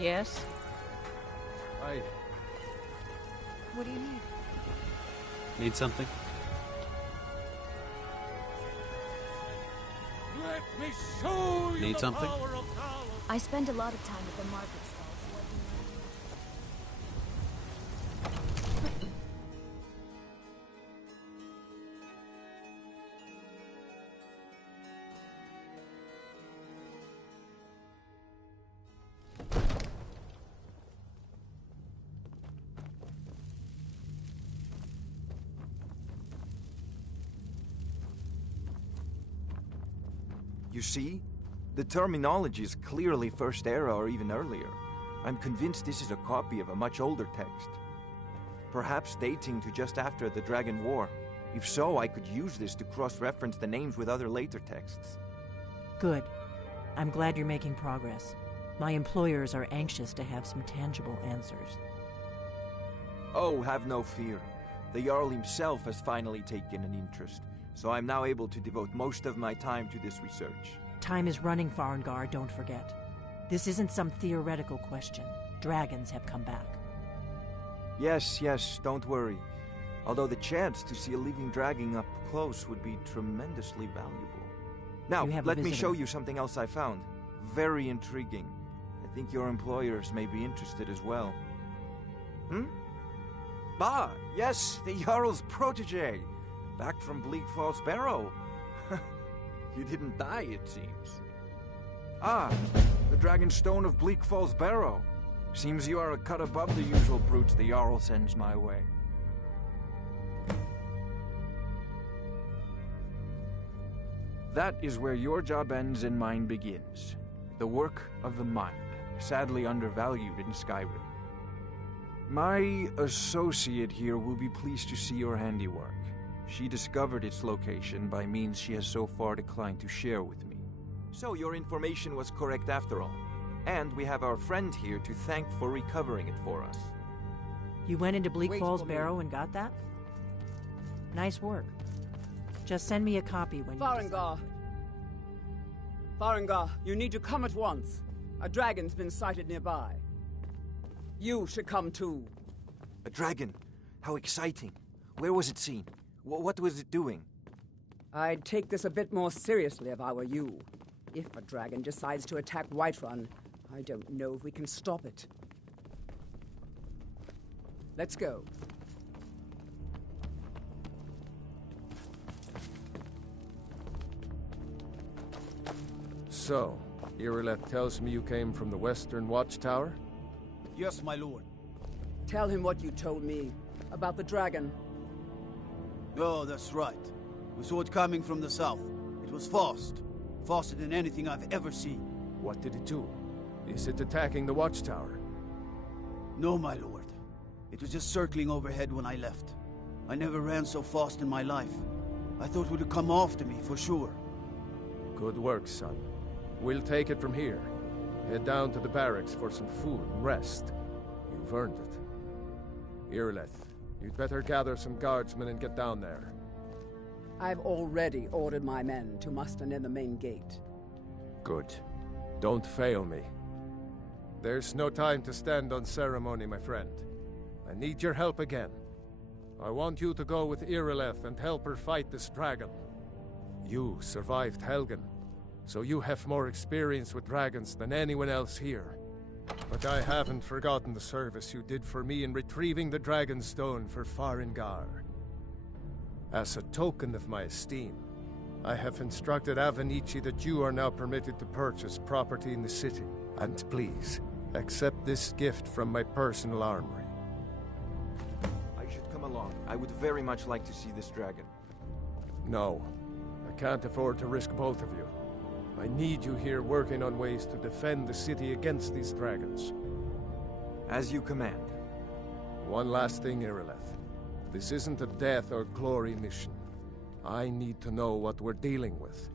Yes? Hi. What do you need? Need something? Let me show you Need the something? power of knowledge. I spend a lot of time at the market stalls. You see? The terminology is clearly First Era or even earlier. I'm convinced this is a copy of a much older text. Perhaps dating to just after the Dragon War. If so, I could use this to cross-reference the names with other later texts. Good. I'm glad you're making progress. My employers are anxious to have some tangible answers. Oh, have no fear. The Jarl himself has finally taken an interest, so I'm now able to devote most of my time to this research. Time is running, Farengar, don't forget. This isn't some theoretical question. Dragons have come back. Yes, don't worry. Although the chance to see a living dragon up close would be tremendously valuable. Now, let me show you something else I found. Very intriguing. I think your employers may be interested as well. Ah, yes, the Jarl's protege. Back from Bleak Falls Barrow. You didn't die, it seems. Ah, the Dragon Stone of Bleak Falls Barrow. Seems you are a cut above the usual brutes the Jarl sends my way. That is where your job ends and mine begins. The work of the mind, sadly undervalued in Skyrim. My associate here will be pleased to see your handiwork. She discovered its location by means she has so far declined to share with me. So your information was correct after all. And we have our friend here to thank for recovering it for us. You went into Bleak Falls Barrow and got that? Nice work. Just send me a copy when Farengar! Farengar, you need to come at once. A dragon's been sighted nearby. You should come too. A dragon? How exciting. Where was it seen? What was it doing? I'd take this a bit more seriously if I were you. If a dragon decides to attack Whiterun, I don't know if we can stop it. Let's go. So, Irileth tells me you came from the Western Watchtower? Yes, my lord. Tell him what you told me about the dragon. Oh, that's right. We saw it coming from the south. It was fast. Faster than anything I've ever seen. What did it do? Is it attacking the Watchtower? No, my lord. It was just circling overhead when I left. I never ran so fast in my life. I thought it would come after me, for sure. Good work, son. We'll take it from here. Head down to the barracks for some food and rest. You've earned it. Irileth, you'd better gather some guardsmen and get down there. I've already ordered my men to muster near the main gate. Good. Don't fail me. There's no time to stand on ceremony, my friend. I need your help again. I want you to go with Irileth and help her fight this dragon. You survived Helgen, so you have more experience with dragons than anyone else here. But I haven't forgotten the service you did for me in retrieving the Dragon Stone for Farengar. As a token of my esteem, I have instructed Avenici that you are now permitted to purchase property in the city. And please, accept this gift from my personal armory. I should come along. I would very much like to see this dragon. No, I can't afford to risk both of you. I need you here working on ways to defend the city against these dragons. As you command. One last thing, Irileth. This isn't a death or glory mission. I need to know what we're dealing with.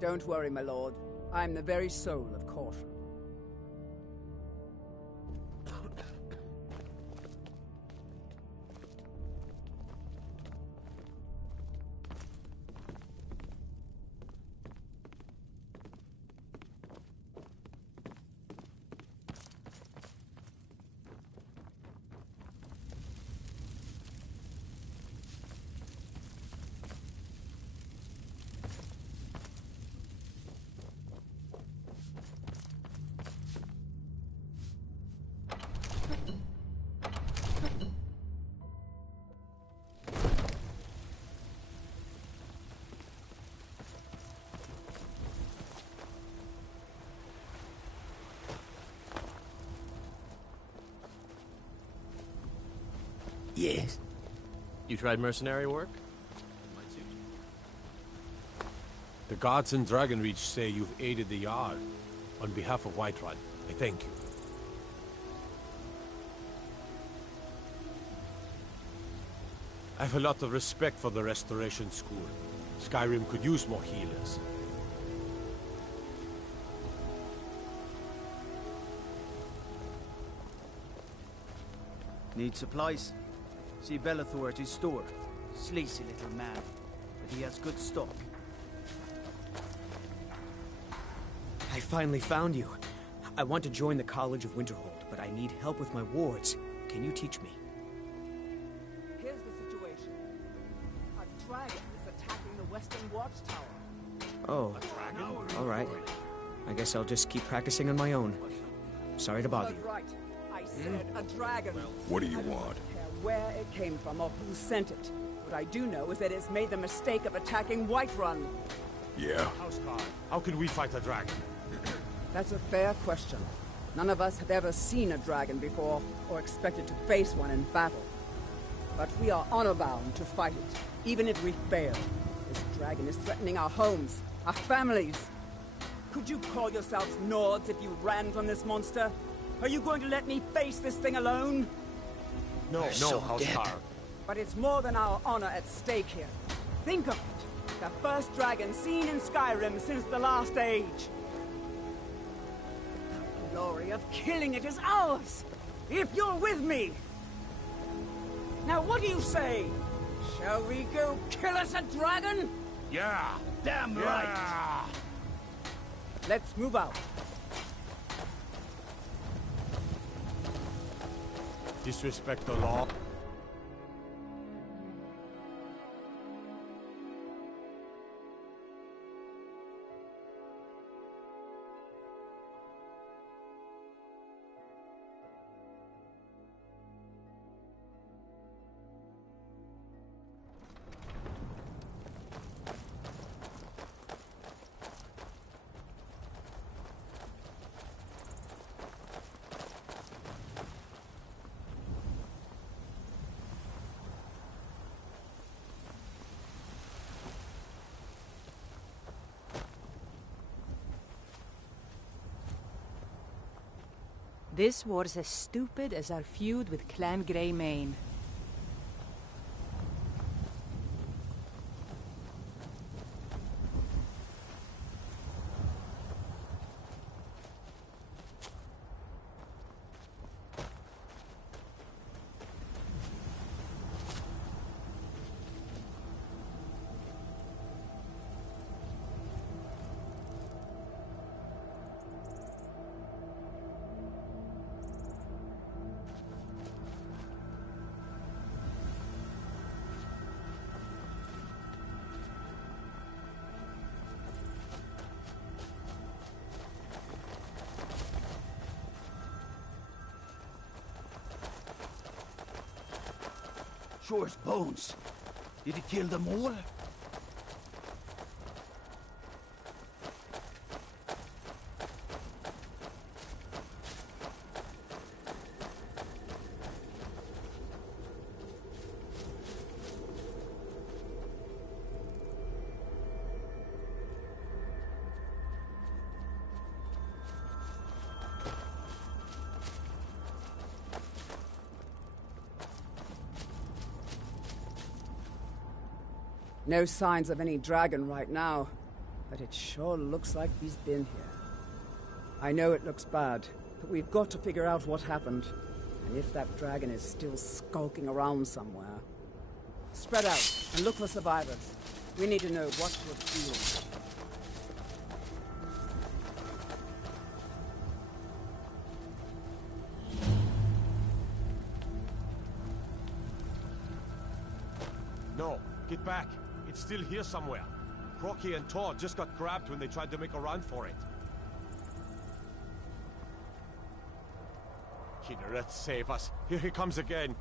Don't worry, my lord. I'm the very soul of caution. Yes. You tried mercenary work? Might suit you. The gods in Dragonreach say you've aided the Jarl. On behalf of Whiterun, I thank you. I have a lot of respect for the Restoration School. Skyrim could use more healers. Need supplies? See Bellathor at his store. Sleazy little man, but he has good stock. I finally found you. I want to join the College of Winterhold, but I need help with my wards. Can you teach me? Here's the situation. A dragon is attacking the Western Watchtower. Oh, all right. I guess I'll just keep practicing on my own. Sorry to bother you. Right. I said a dragon. What do you want? I don't care where it came from or who sent it. What I do know is that it's made the mistake of attacking Whiterun. Yeah? Houseguard, how can we fight a dragon? That's a fair question. None of us have ever seen a dragon before, or expected to face one in battle. But we are honor-bound to fight it, even if we fail. This dragon is threatening our homes, our families. Could you call yourselves Nords if you ran from this monster? Are you going to let me face this thing alone? No, Houseguard. But it's more than our honor at stake here. Think of it. The first dragon seen in Skyrim since the last age. The glory of killing it is ours, if you're with me. Now what do you say? Shall we go kill us a dragon? Yeah! Damn right! Let's move out. Disrespect the law. This war's as stupid as our feud with Clan Greymane. Sure as bones. Did he kill them all? No signs of any dragon right now, but it sure looks like he's been here. I know it looks bad, but we've got to figure out what happened, and if that dragon is still skulking around somewhere. Spread out and look for survivors. We need to know what we're doing. No, get back. It's still here somewhere. Crocky and Todd just got grabbed when they tried to make a run for it. Kinneret, save us. Here he comes again.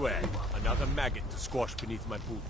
Well, another maggot to squash beneath my boot.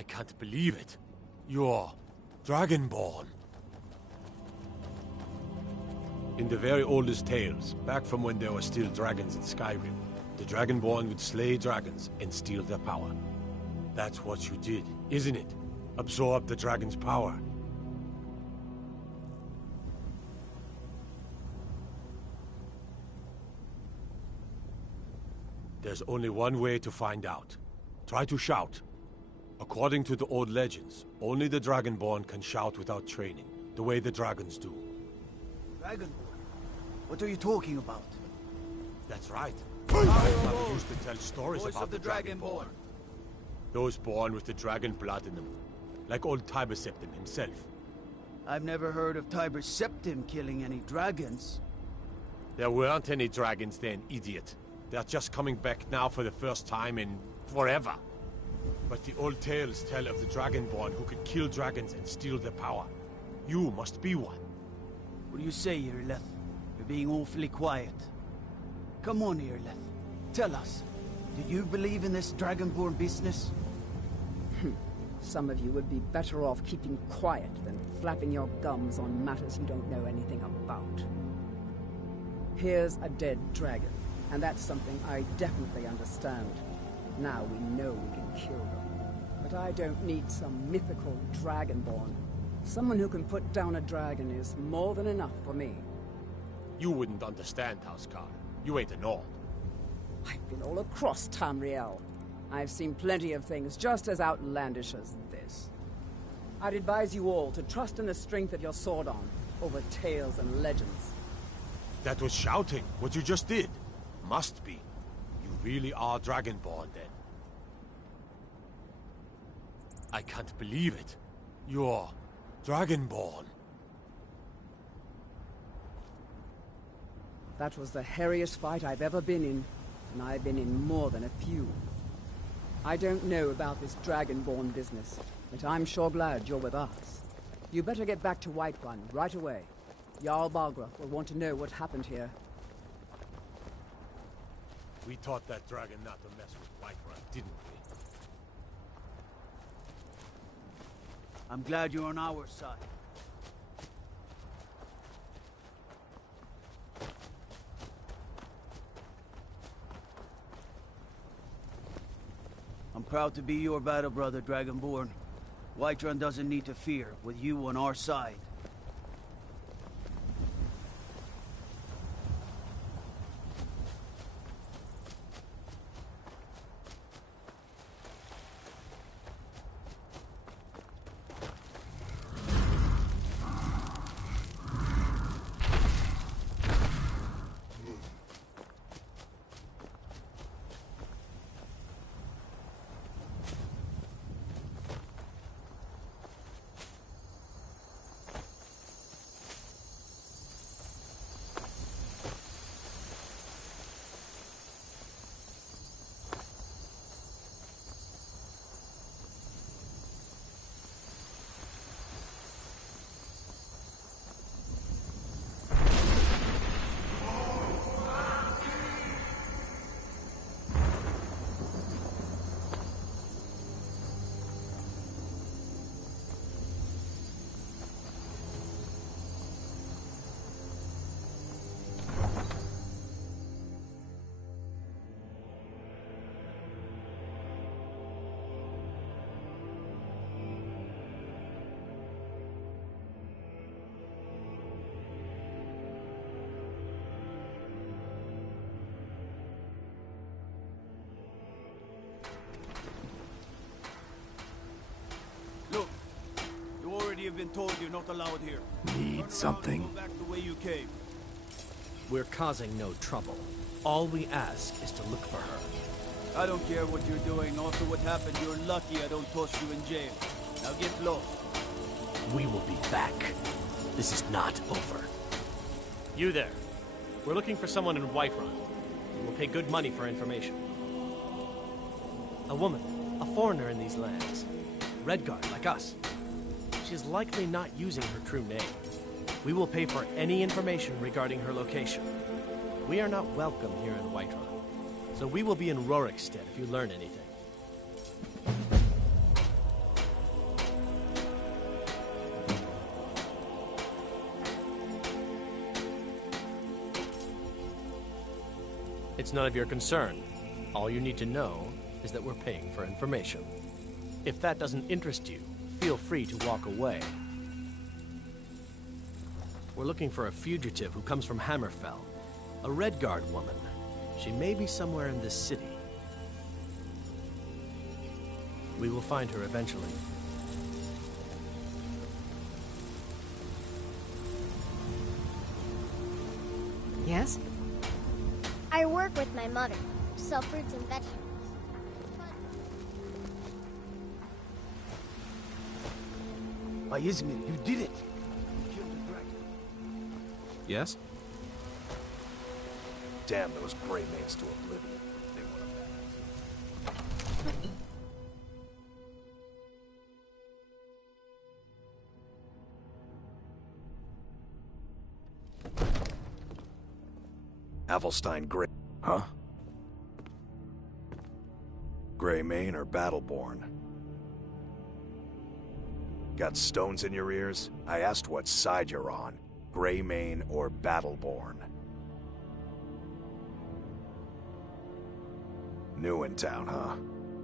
I can't believe it. You're Dragonborn. In the very oldest tales, back from when there were still dragons in Skyrim, the Dragonborn would slay dragons and steal their power. That's what you did, isn't it? Absorb the dragon's power. There's only one way to find out. Try to shout. According to the old legends, only the Dragonborn can shout without training, the way the dragons do. Dragonborn? What are you talking about? That's right. I used to tell stories Voice about of the Dragonborn. Those born with the dragon blood in them. Like old Tiber Septim himself. I've never heard of Tiber Septim killing any dragons. There weren't any dragons then, idiot. They're just coming back now for the first time in forever. But the old tales tell of the Dragonborn who could kill dragons and steal their power. You must be one. What do you say, Irileth? You're being awfully quiet. Come on, Irileth. Tell us. Do you believe in this Dragonborn business? Some of you would be better off keeping quiet than flapping your gums on matters you don't know anything about. Here's a dead dragon, and that's something I definitely understand. Now we know we can kill them. But I don't need some mythical Dragonborn. Someone who can put down a dragon is more than enough for me. You wouldn't understand, Housecar. You ain't an Nord. I've been all across Tamriel. I've seen plenty of things just as outlandish as this. I'd advise you all to trust in the strength of your sword arm over tales and legends. That was shouting, what you just did. Must be. You really are Dragonborn, then. I can't believe it. You're Dragonborn. That was the hairiest fight I've ever been in, and I've been in more than a few. I don't know about this Dragonborn business, but I'm sure glad you're with us. You better get back to Whiterun right away. Jarl Balgruuf will want to know what happened here. We taught that dragon not to mess with Whiterun, didn't we? I'm glad you're on our side. I'm proud to be your battle brother, Dragonborn. Whiterun doesn't need to fear, with you on our side. You've been told you're not allowed here. Need something? Go back the way you came. We're causing no trouble. All we ask is to look for her. I don't care what you're doing. After what happened, you're lucky I don't toss you in jail. Now get lost. We will be back. This is not over. You there. We're looking for someone in Whiterun. We'll pay good money for information. A woman. A foreigner in these lands. Redguard, like us. She's likely not using her true name. We will pay for any information regarding her location. We are not welcome here in Whiterun, so we will be in Rorikstead if you learn anything. It's none of your concern. All you need to know is that we're paying for information. If that doesn't interest you, feel free to walk away. We're looking for a fugitive who comes from Hammerfell. A Redguard woman. She may be somewhere in this city. We will find her eventually. Yes? I work with my mother. Sell fruits and vegetables. By Izmir, you did it! You killed the dragon. Yes? Damn those gray mains to oblivion. They want to Avelstein Grey. Huh? Greymane or Battleborn? Got stones in your ears? I asked what side you're on. Greymane or Battleborn? New in town, huh?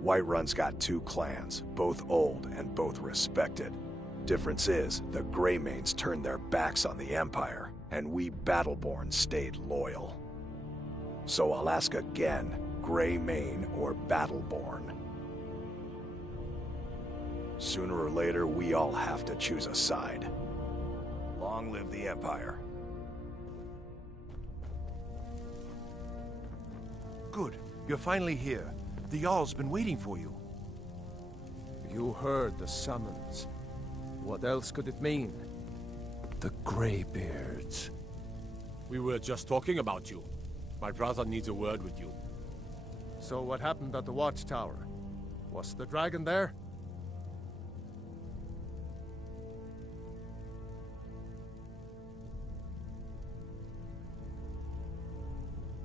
Whiterun's got two clans, both old and both respected. Difference is, the Greymanes turned their backs on the Empire, and we Battleborn stayed loyal. So I'll ask again, Greymane or Battleborn? Sooner or later, we all have to choose a side. Long live the Empire. Good. You're finally here. The Jarl's been waiting for you. You heard the summons. What else could it mean? The Greybeards. We were just talking about you. My brother needs a word with you. So what happened at the Watchtower? Was the dragon there?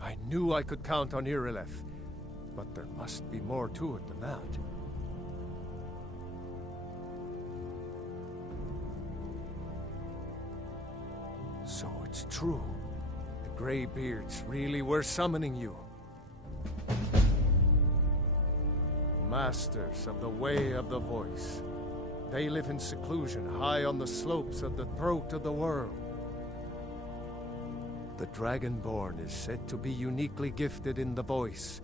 I knew I could count on Irileth, but there must be more to it than that. So it's true. The Greybeards really were summoning you. Masters of the Way of the Voice. They live in seclusion high on the slopes of the throat of the world. The Dragonborn is said to be uniquely gifted in the voice,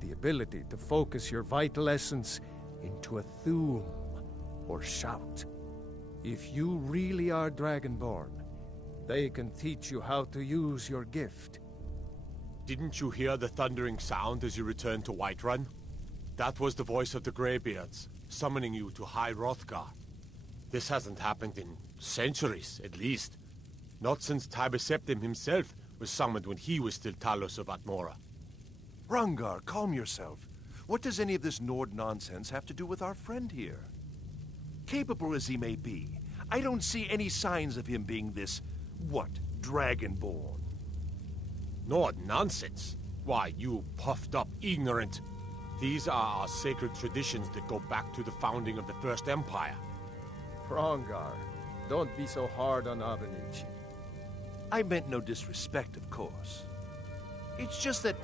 the ability to focus your vital essence into a thume, or shout. If you really are Dragonborn, they can teach you how to use your gift. Didn't you hear the thundering sound as you returned to Whiterun? That was the voice of the Greybeards, summoning you to High Hrothgar. This hasn't happened in centuries, at least. Not since Tiber Septim himself was summoned when he was still Talos of Atmora. Hrongar, calm yourself. What does any of this Nord nonsense have to do with our friend here? Capable as he may be, I don't see any signs of him being this, Dragonborn? Nord nonsense? Why, you puffed up ignorant. These are our sacred traditions that go back to the founding of the First Empire. Hrongar, don't be so hard on Avenici. I meant no disrespect, of course. It's just that,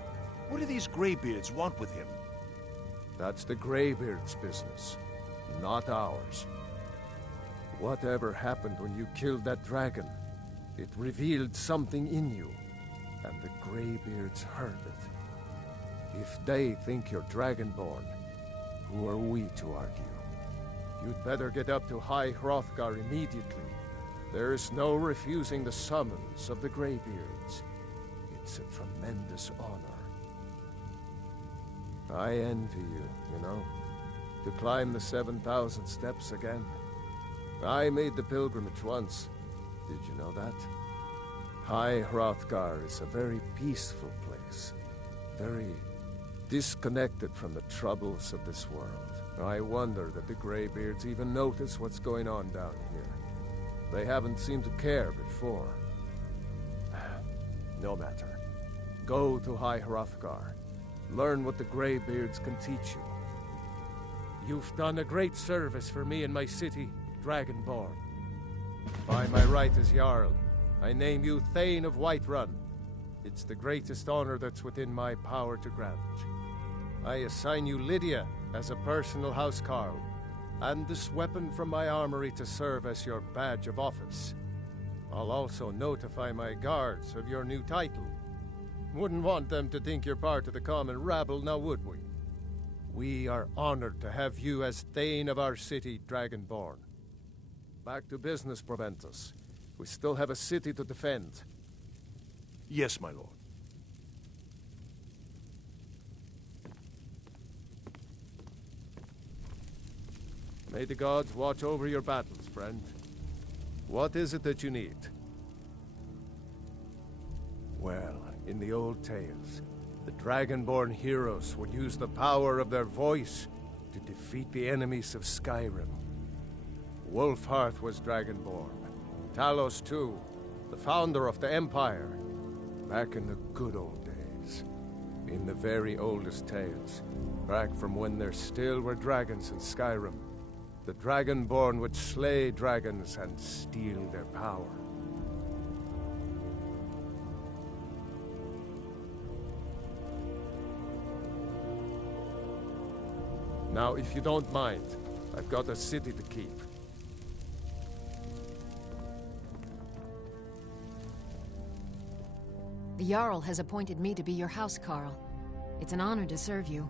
what do these Greybeards want with him? That's the Greybeards' business, not ours. Whatever happened when you killed that dragon, it revealed something in you, and the Greybeards heard it. If they think you're Dragonborn, who are we to argue? You'd better get up to High Hrothgar immediately. There's no refusing the summons of the Greybeards. It's a tremendous honor. I envy you know, to climb the 7,000 steps again. I made the pilgrimage once. Did you know that? High Hrothgar is a very peaceful place. Very disconnected from the troubles of this world. I wonder that the Greybeards even notice what's going on down here. They haven't seemed to care before. No matter. Go to High Hrothgar. Learn what the Greybeards can teach you. You've done a great service for me and my city, Dragonborn. By my right as Jarl, I name you Thane of Whiterun. It's the greatest honor that's within my power to grant. I assign you Lydia as a personal housecarl, and this weapon from my armory to serve as your badge of office. I'll also notify my guards of your new title. Wouldn't want them to think you're part of the common rabble, now would we? We are honored to have you as Thane of our city, Dragonborn. Back to business, Proventus. We still have a city to defend. Yes, my lord. May the gods watch over your battles, friend. What is it that you need? Well, in the old tales, the Dragonborn heroes would use the power of their voice to defeat the enemies of Skyrim. Wolfhearth was Dragonborn. Talos, too, the founder of the Empire. Back in the good old days. In the very oldest tales. Back from when there still were dragons in Skyrim. The Dragonborn would slay dragons and steal their power. Now, if you don't mind, I've got a city to keep. The Jarl has appointed me to be your housecarl. It's an honor to serve you.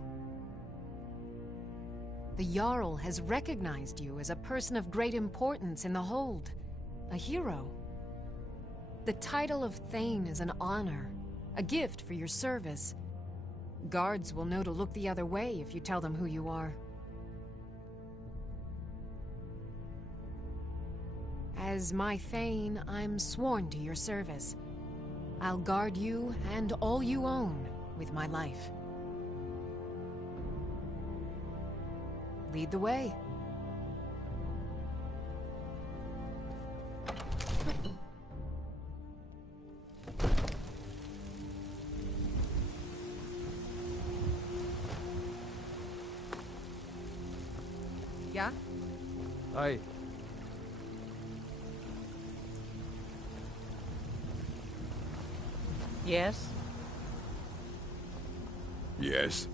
The Jarl has recognized you as a person of great importance in the Hold. A hero. The title of Thane is an honor, a gift for your service. Guards will know to look the other way if you tell them who you are. As my Thane, I'm sworn to your service. I'll guard you and all you own with my life. Lead the way. Yeah? Aye. Yes? Yes.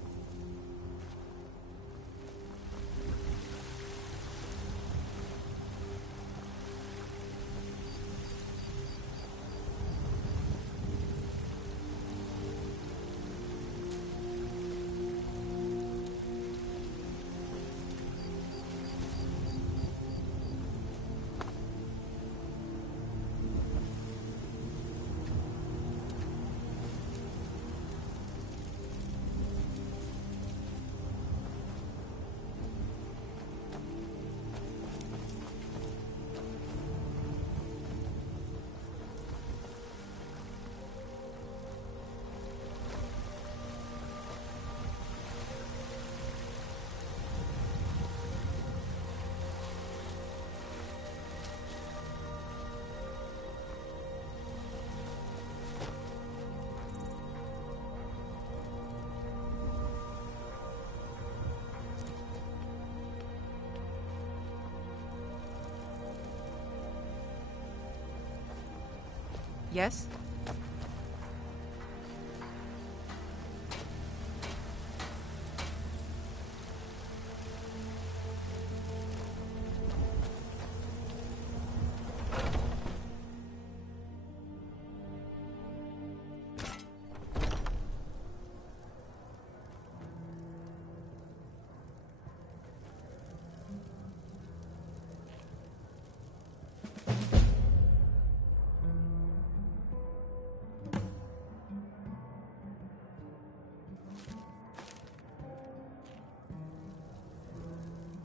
Yes?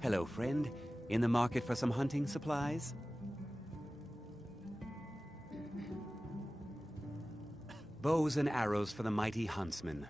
Hello, friend. In the market for some hunting supplies? Bows and arrows for the mighty huntsman.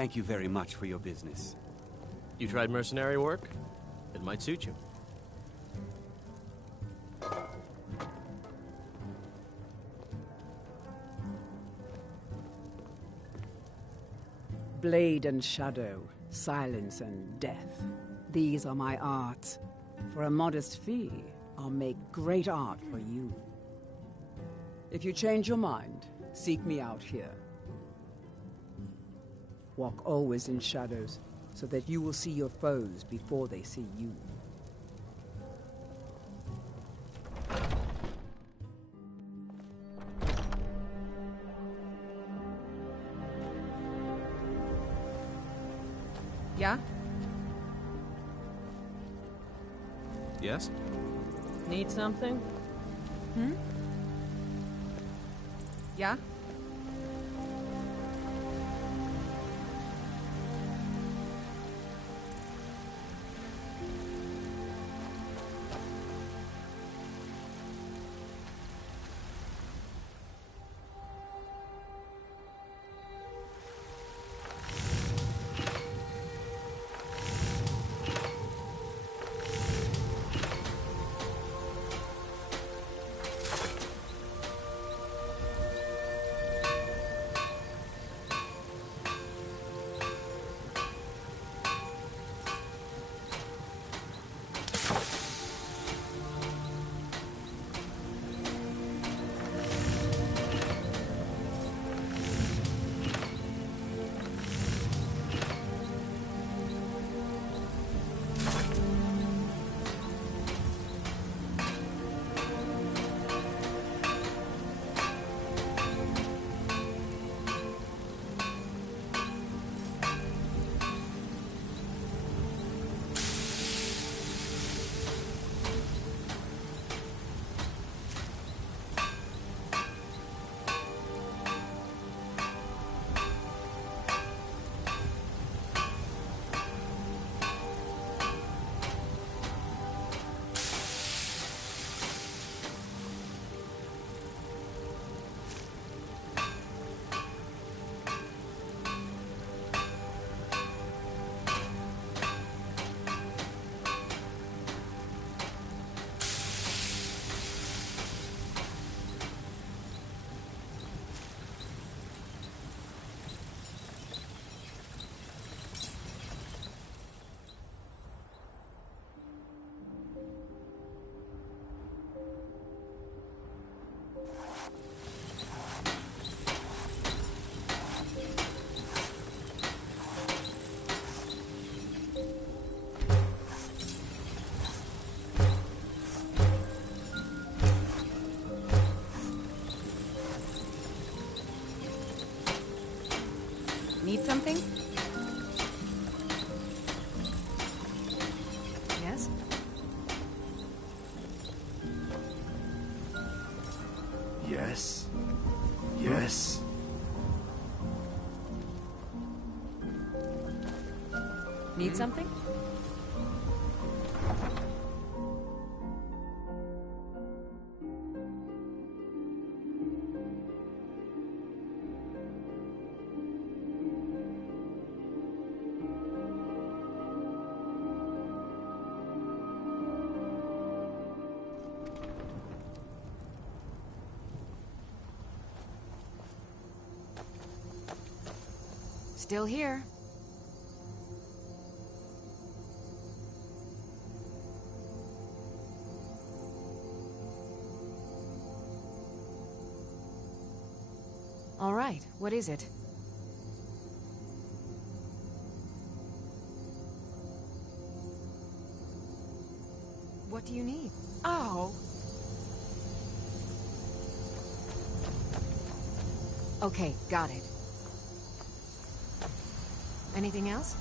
Thank you very much for your business. You tried mercenary work? It might suit you. Blade and shadow, silence and death. These are my arts. For a modest fee, I'll make great art for you. If you change your mind, seek me out here. Walk always in shadows, so that you will see your foes before they see you. Yeah? Yes? Need something? Hmm? Yeah? Need something? Yes? Yes. Yes. Need something? Still here. All right, what is it? What do you need? Oh! Okay, got it. Anything else?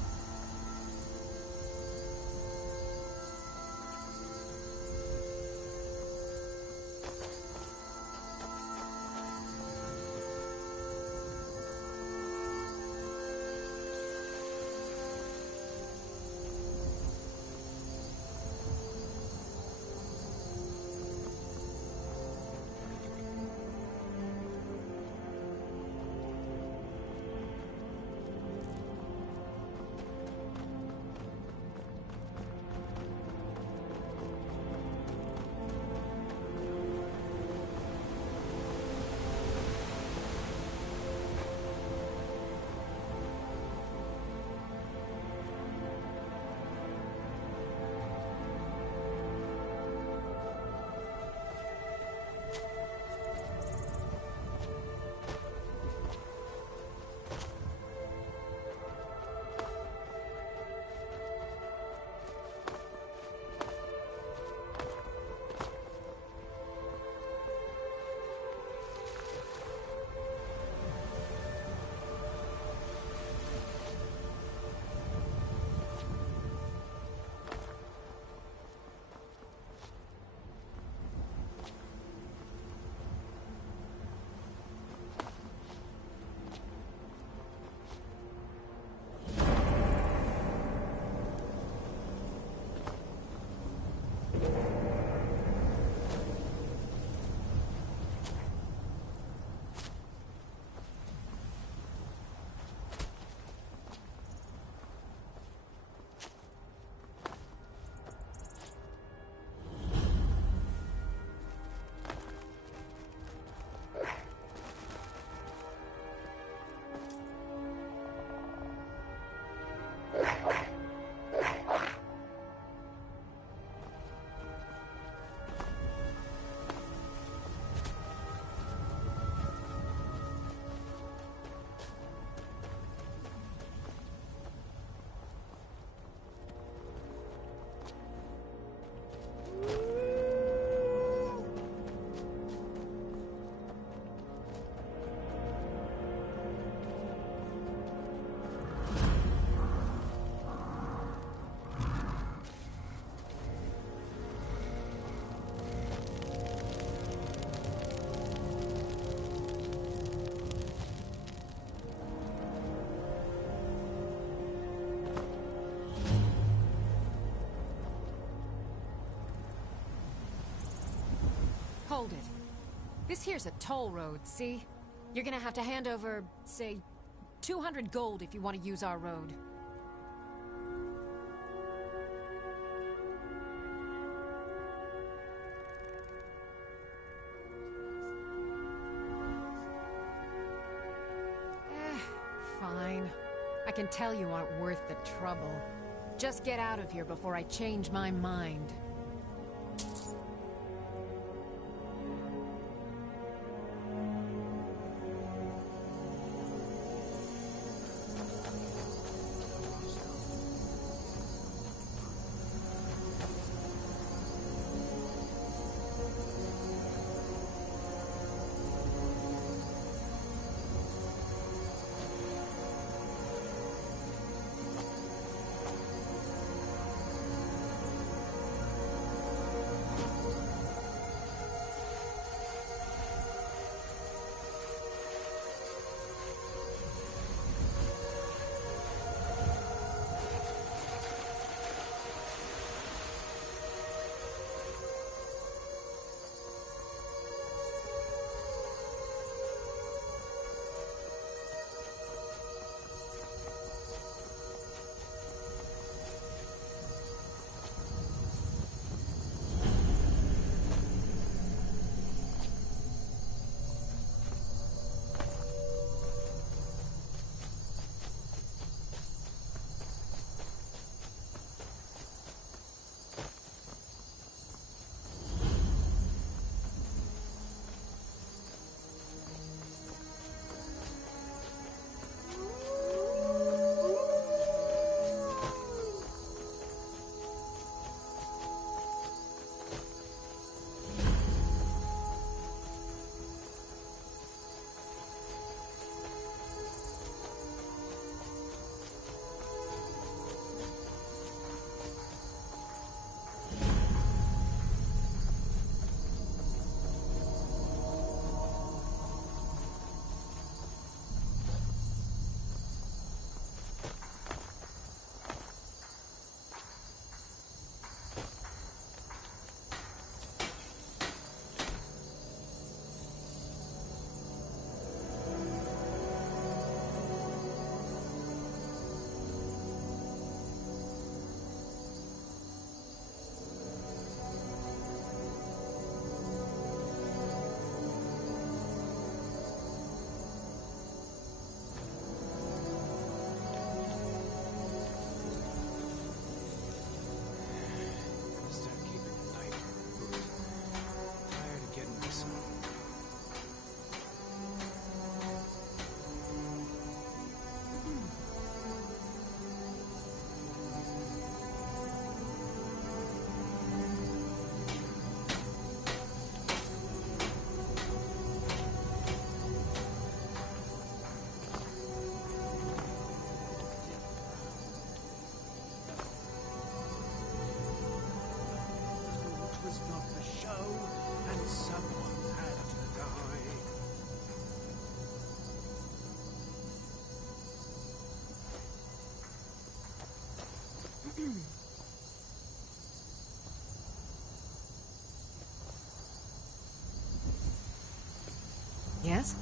Hold it. This here's a toll road, see? You're gonna have to hand over, say, 200 gold if you want to use our road. Fine. I can tell you aren't worth the trouble. Just get out of here before I change my mind. Yes?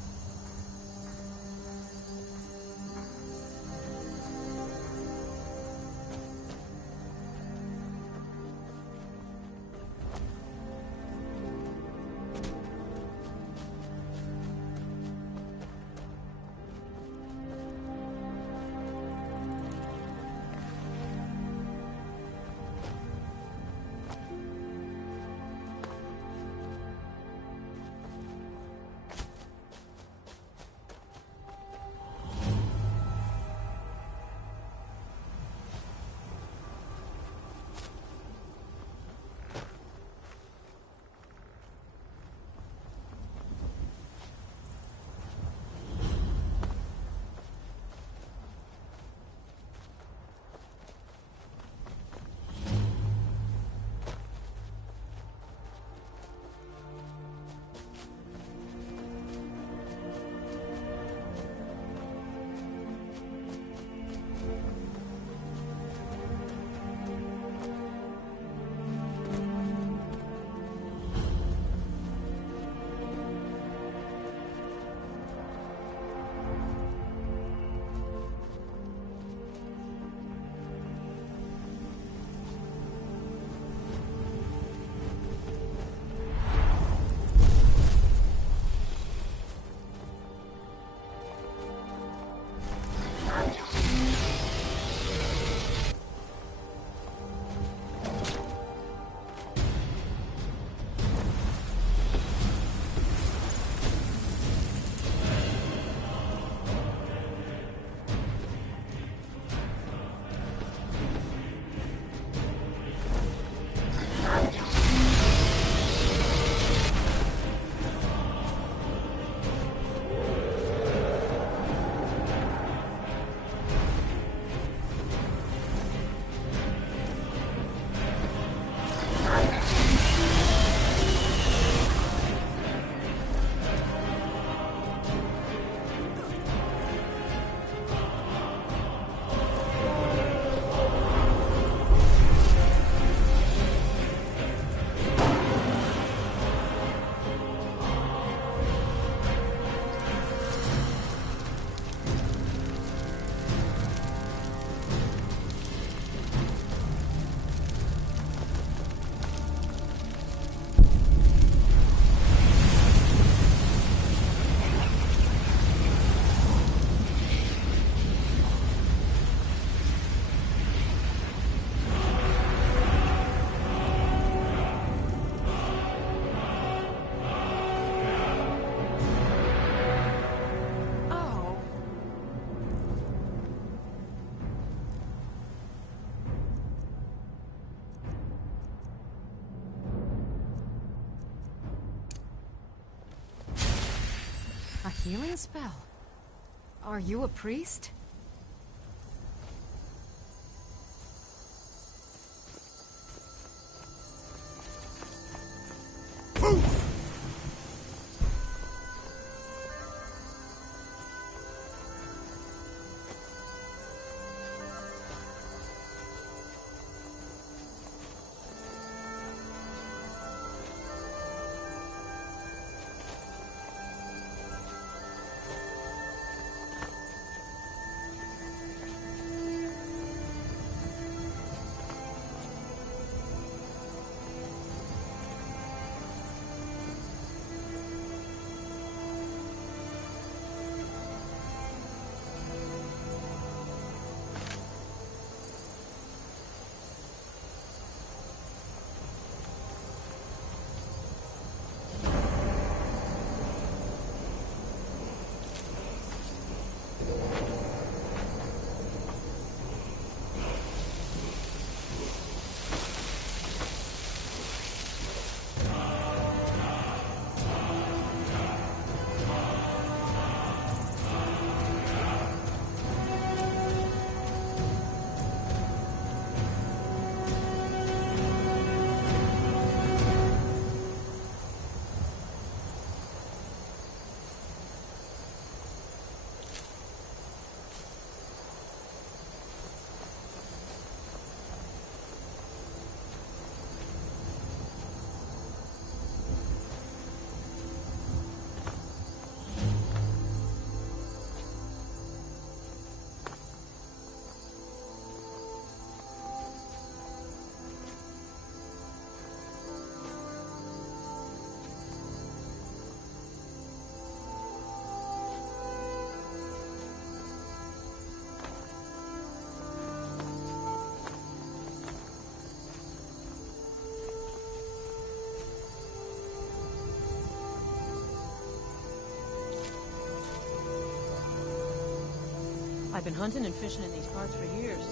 healing spell. Are you a priest? I've been hunting and fishing in these parts for years.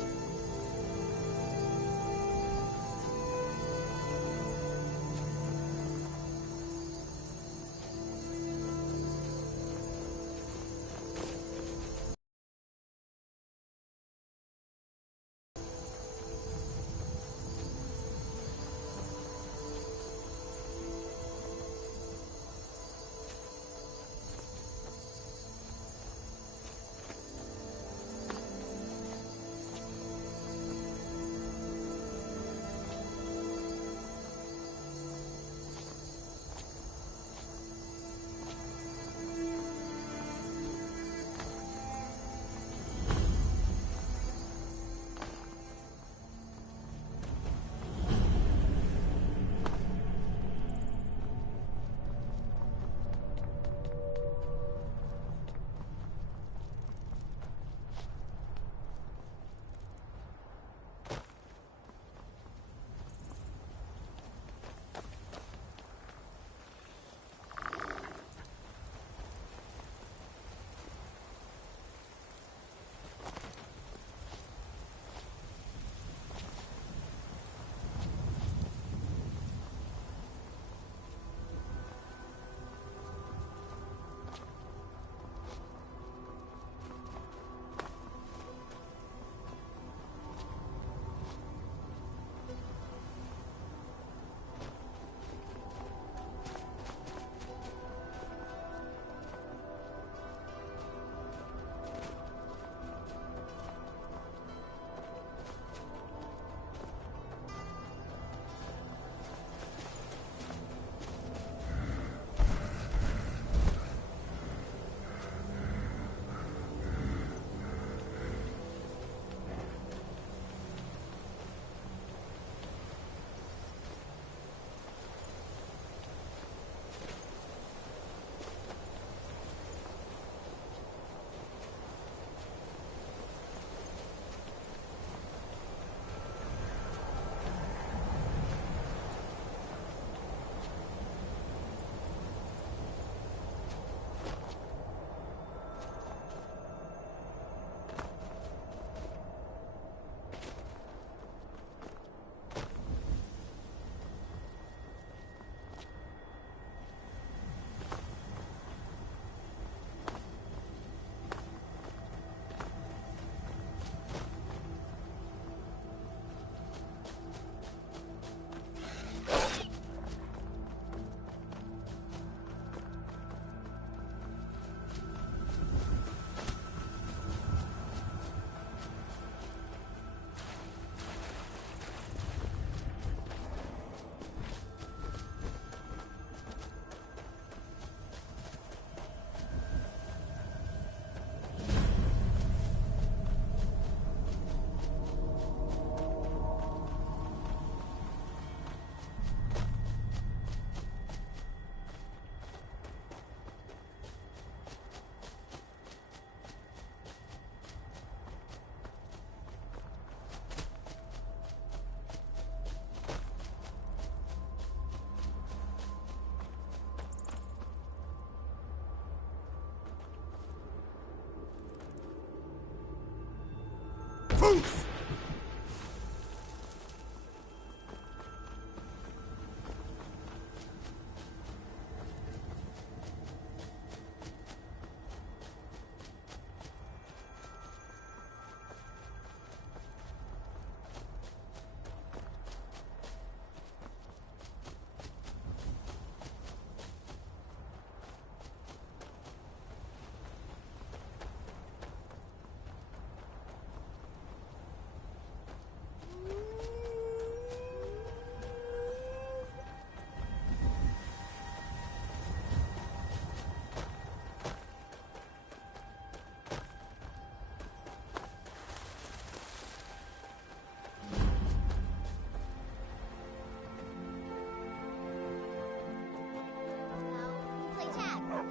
Move!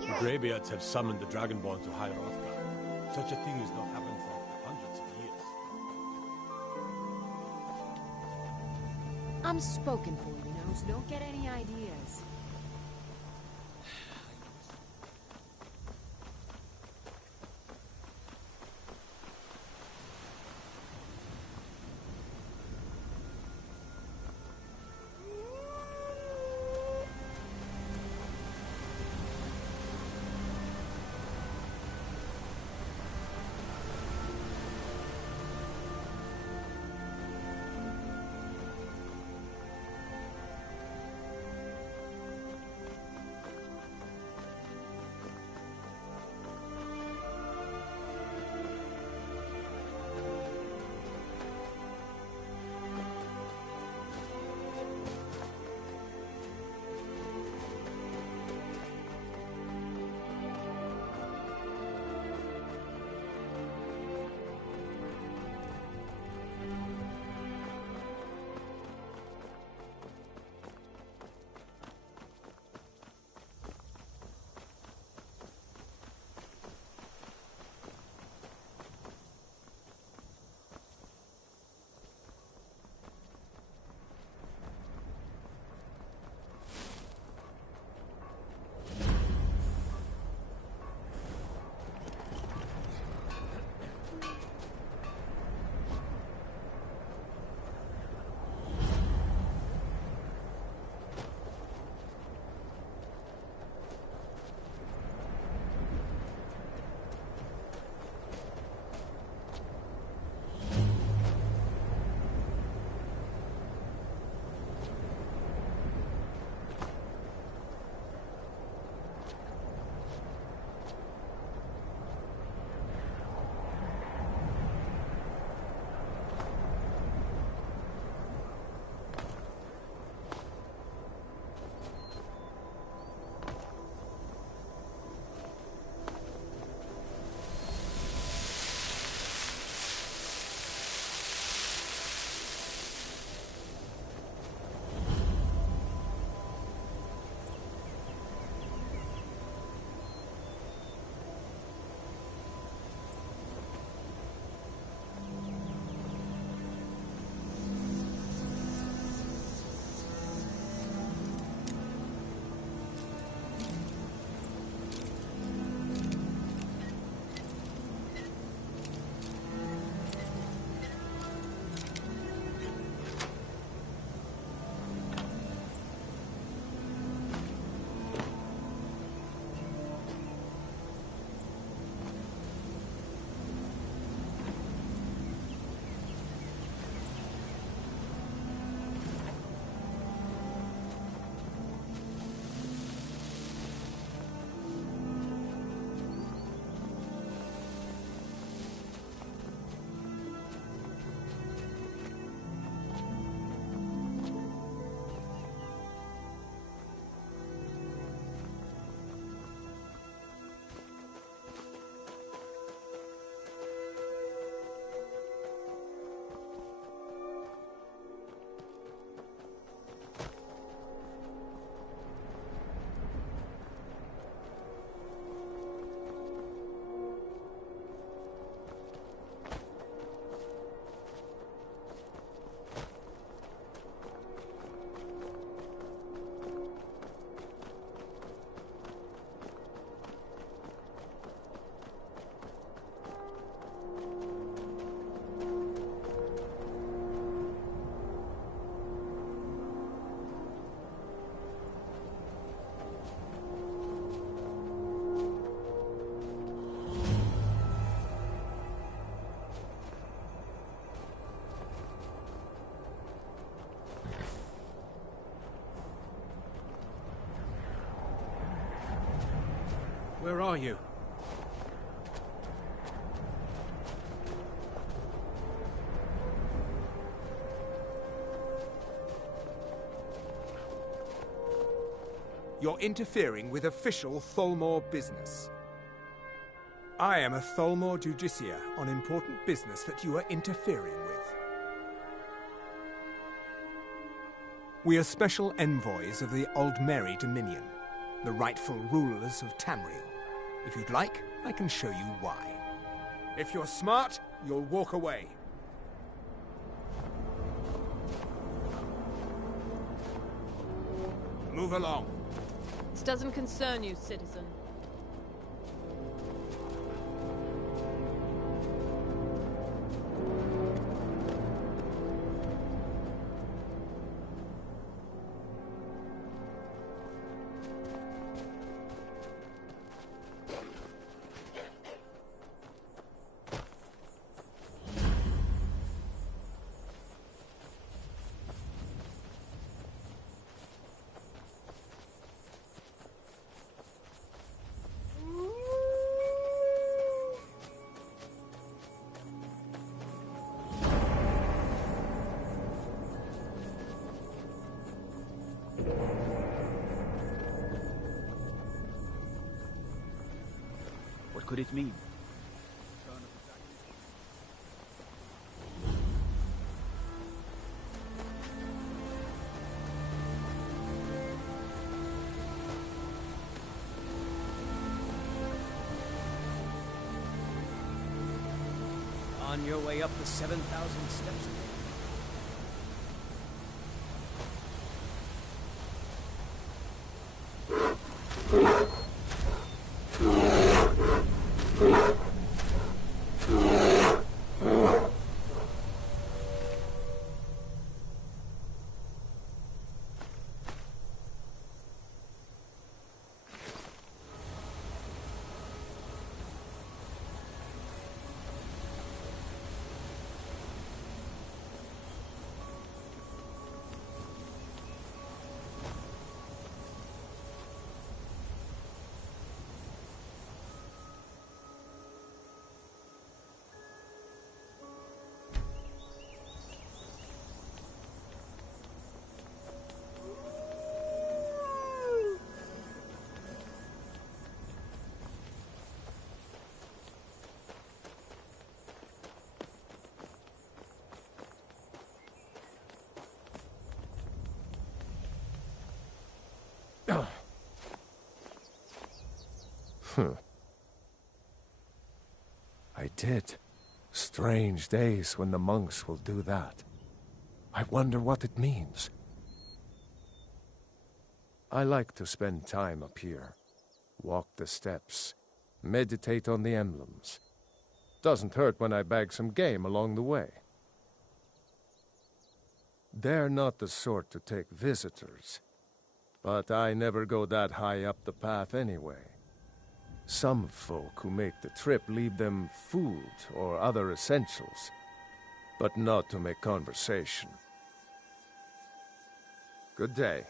The Greybeards have summoned the Dragonborn to High Hrothgar. Such a thing has not happened for hundreds of years. I'm spoken for, you know, so don't get any ideas. Where are you? You're interfering with official Tholmor business. I am a Tholmor Justiciar on important business that you are interfering with. We are special envoys of the Aldmeri Dominion, the rightful rulers of Tamriel. If you'd like, I can show you why. If you're smart, you'll walk away. Move along. This doesn't concern you, citizen. What could it mean? On your way up the 7,000 steps. I did. Strange days when the monks will do that. I wonder what it means. I like to spend time up here. Walk the steps. Meditate on the emblems. Doesn't hurt when I bag some game along the way. They're not the sort to take visitors. But I never go that high up the path anyway. Some folk who make the trip leave them food or other essentials, but not to make conversation. Good day.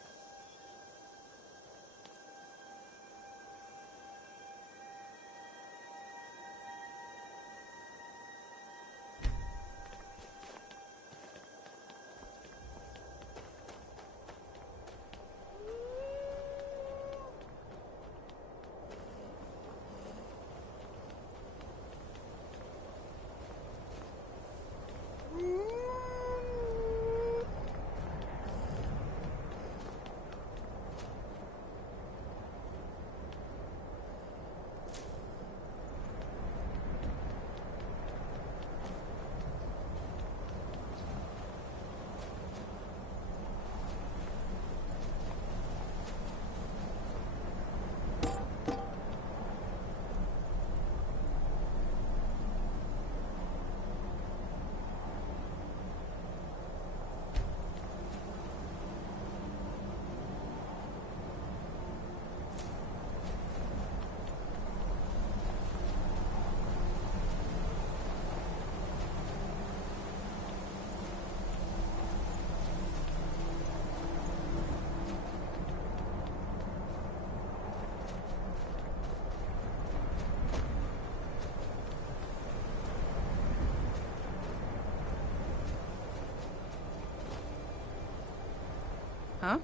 Huh?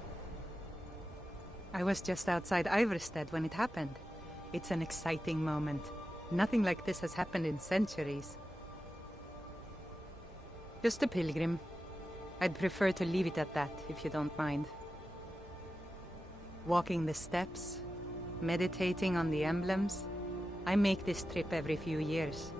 I was just outside Iverstead when it happened. It's an exciting moment. Nothing like this has happened in centuries. Just a pilgrim. I'd prefer to leave it at that, if you don't mind. Walking the steps, meditating on the emblems. I make this trip every few years.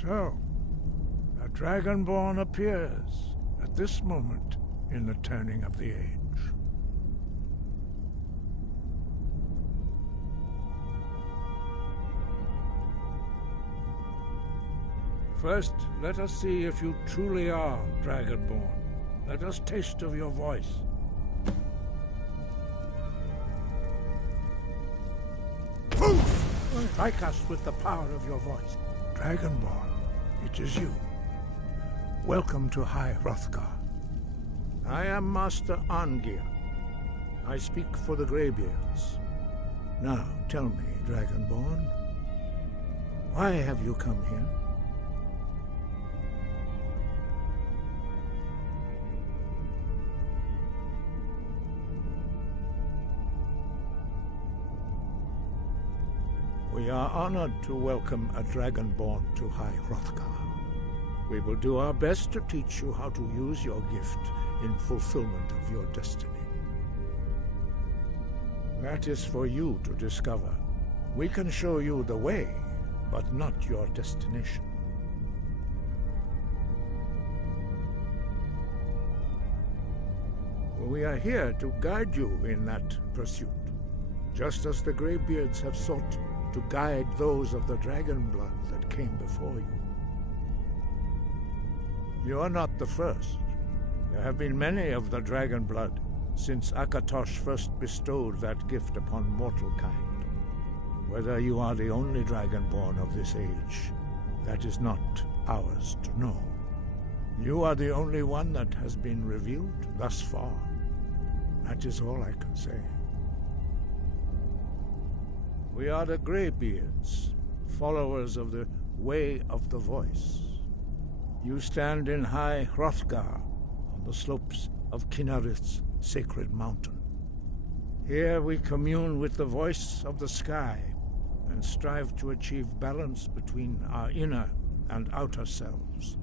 So, a Dragonborn appears at this moment in the turning of the age. First, let us see if you truly are Dragonborn. Let us taste of your voice. Strike us with the power of your voice. Dragonborn, it is you. Welcome to High Hrothgar. I am Master Arngir. I speak for the Greybeards. Now, tell me, Dragonborn, why have you come here? We are honored to welcome a Dragonborn to High Hrothgar. We will do our best to teach you how to use your gift in fulfillment of your destiny. That is for you to discover. We can show you the way, but not your destination. We are here to guide you in that pursuit, just as the Greybeards have sought to guide those of the dragon blood that came before you. You are not the first. There have been many of the dragon blood since Akatosh first bestowed that gift upon mortal kind. Whether you are the only dragonborn of this age, that is not ours to know. You are the only one that has been revealed thus far. That is all I can say. We are the Greybeards, followers of the Way of the Voice. You stand in High Hrothgar, on the slopes of Kinarith's sacred mountain. Here we commune with the voice of the sky and strive to achieve balance between our inner and outer selves.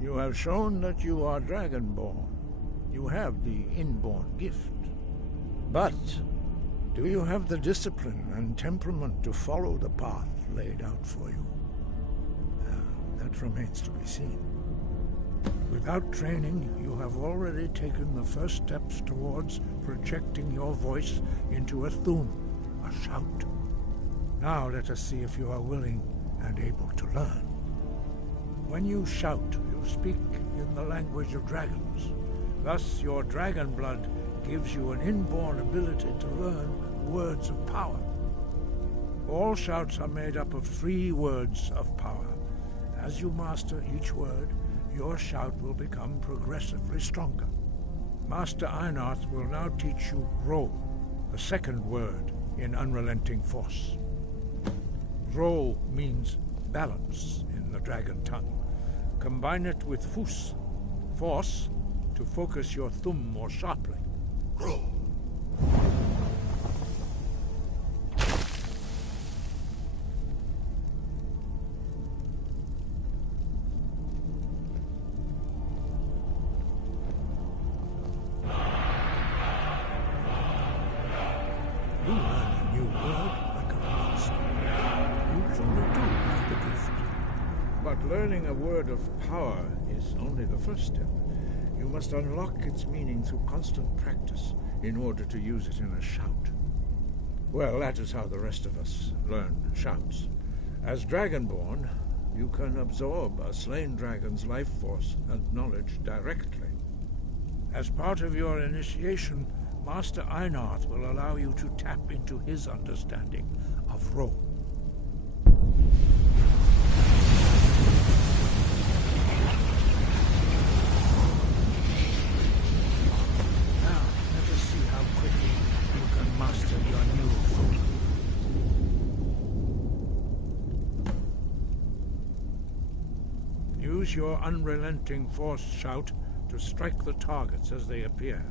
You have shown that you are Dragonborn. You have the inborn gift. But do you have the discipline and temperament to follow the path laid out for you? That remains to be seen. Without training, you have already taken the first steps towards projecting your voice into a thum, a shout. Now let us see if you are willing and able to learn. When you shout, you speak in the language of dragons. Thus, your dragon blood gives you an inborn ability to learn words of power. All shouts are made up of 3 words of power. As you master each word, your shout will become progressively stronger. Master Einarth will now teach you Ro, the second word in Unrelenting Force. Ro means balance in the dragon tongue. Combine it with Fus, force, to focus your thumb more sharply. Ro. Learning a word of power is only the first step. You must unlock its meaning through constant practice in order to use it in a shout. Well, that is how the rest of us learn shouts. As Dragonborn, you can absorb a slain dragon's life force and knowledge directly. As part of your initiation, Master Einarth will allow you to tap into his understanding of Ro. Use your unrelenting force shout to strike the targets as they appear.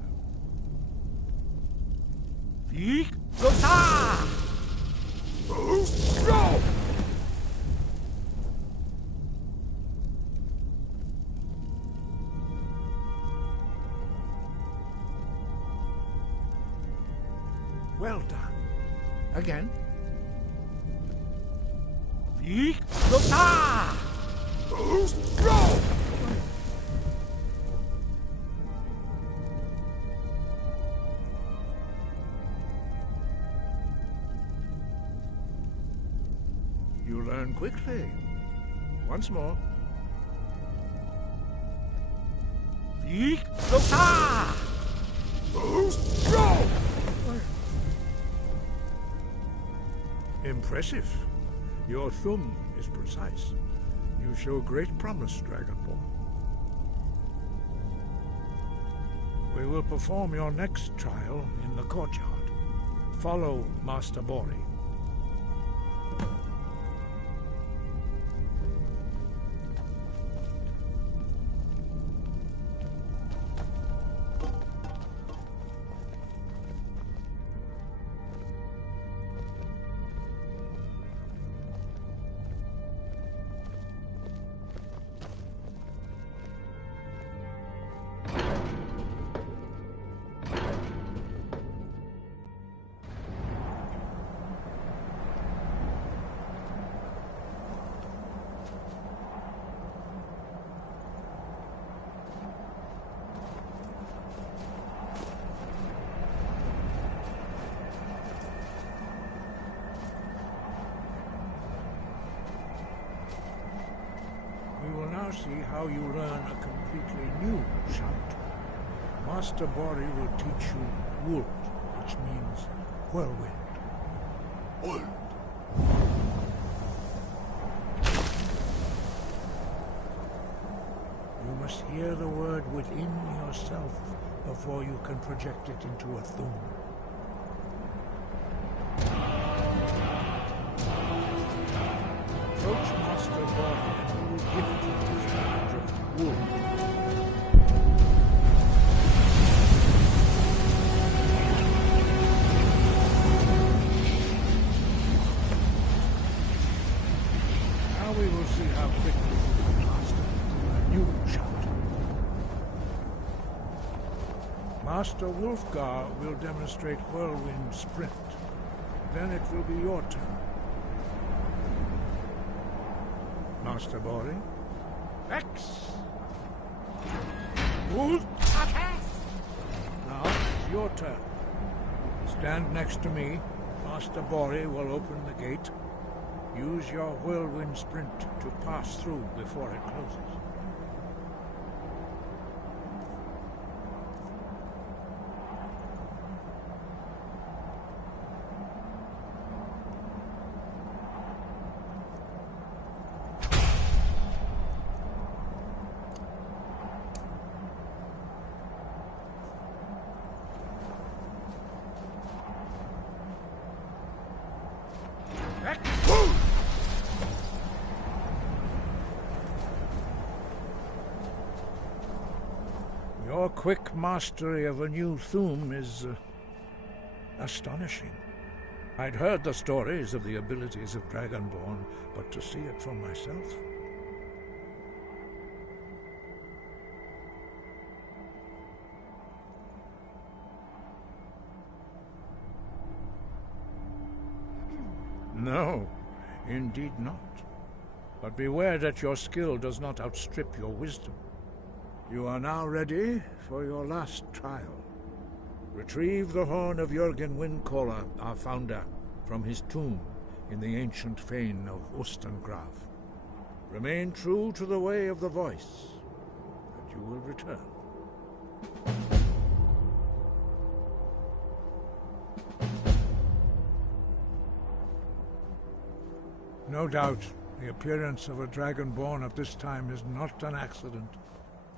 Well done. Again. You learn quickly. Once more. Impressive. Your thumb is precise. You show great promise, Dragonborn. We will perform your next trial in the courtyard. Follow Master Bori. See how you learn a completely new shout. Master Bori will teach you Wold, which means whirlwind. Wold. must hear the word within yourself before you can project it into a thum. Approach Master Body and he will gift you his knowledge of wood. Now we will see how quickly you can master a new shot. Master Wolfgar will demonstrate Whirlwind Sprint. Then it will be your turn. Master Bori. X! Wolf! Now it's your turn. Stand next to me. Master Bori will open the gate. Use your Whirlwind Sprint to pass through before it closes. Your quick mastery of a new thum is astonishing. I'd heard the stories of the abilities of Dragonborn, but to see it for myself... No, indeed not. But beware that your skill does not outstrip your wisdom. You are now ready for your last trial. Retrieve the horn of Jürgen Windcaller, our founder, from his tomb in the ancient fane of Ostengraf. Remain true to the way of the voice, and you will return. No doubt, the appearance of a Dragonborn at this time is not an accident.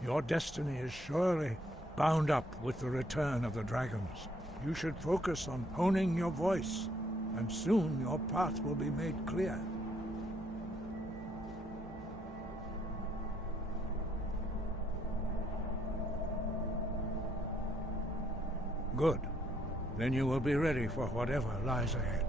Your destiny is surely bound up with the return of the dragons. You should focus on honing your voice, and soon your path will be made clear. Good. Then you will be ready for whatever lies ahead.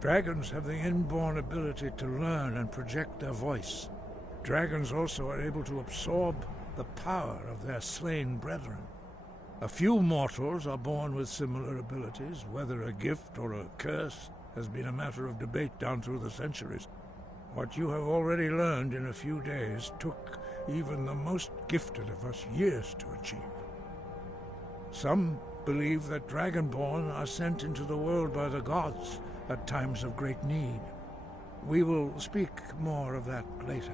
Dragons have the inborn ability to learn and project their voice. Dragons also are able to absorb the power of their slain brethren. A few mortals are born with similar abilities. Whether a gift or a curse has been a matter of debate down through the centuries. What you have already learned in a few days took even the most gifted of us years to achieve. Some believe that Dragonborn are sent into the world by the gods at times of great need. We will speak more of that later,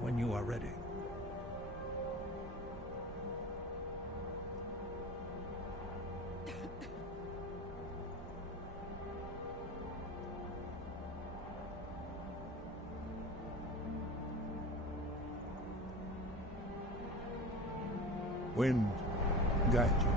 when you are ready. Wind, guide you.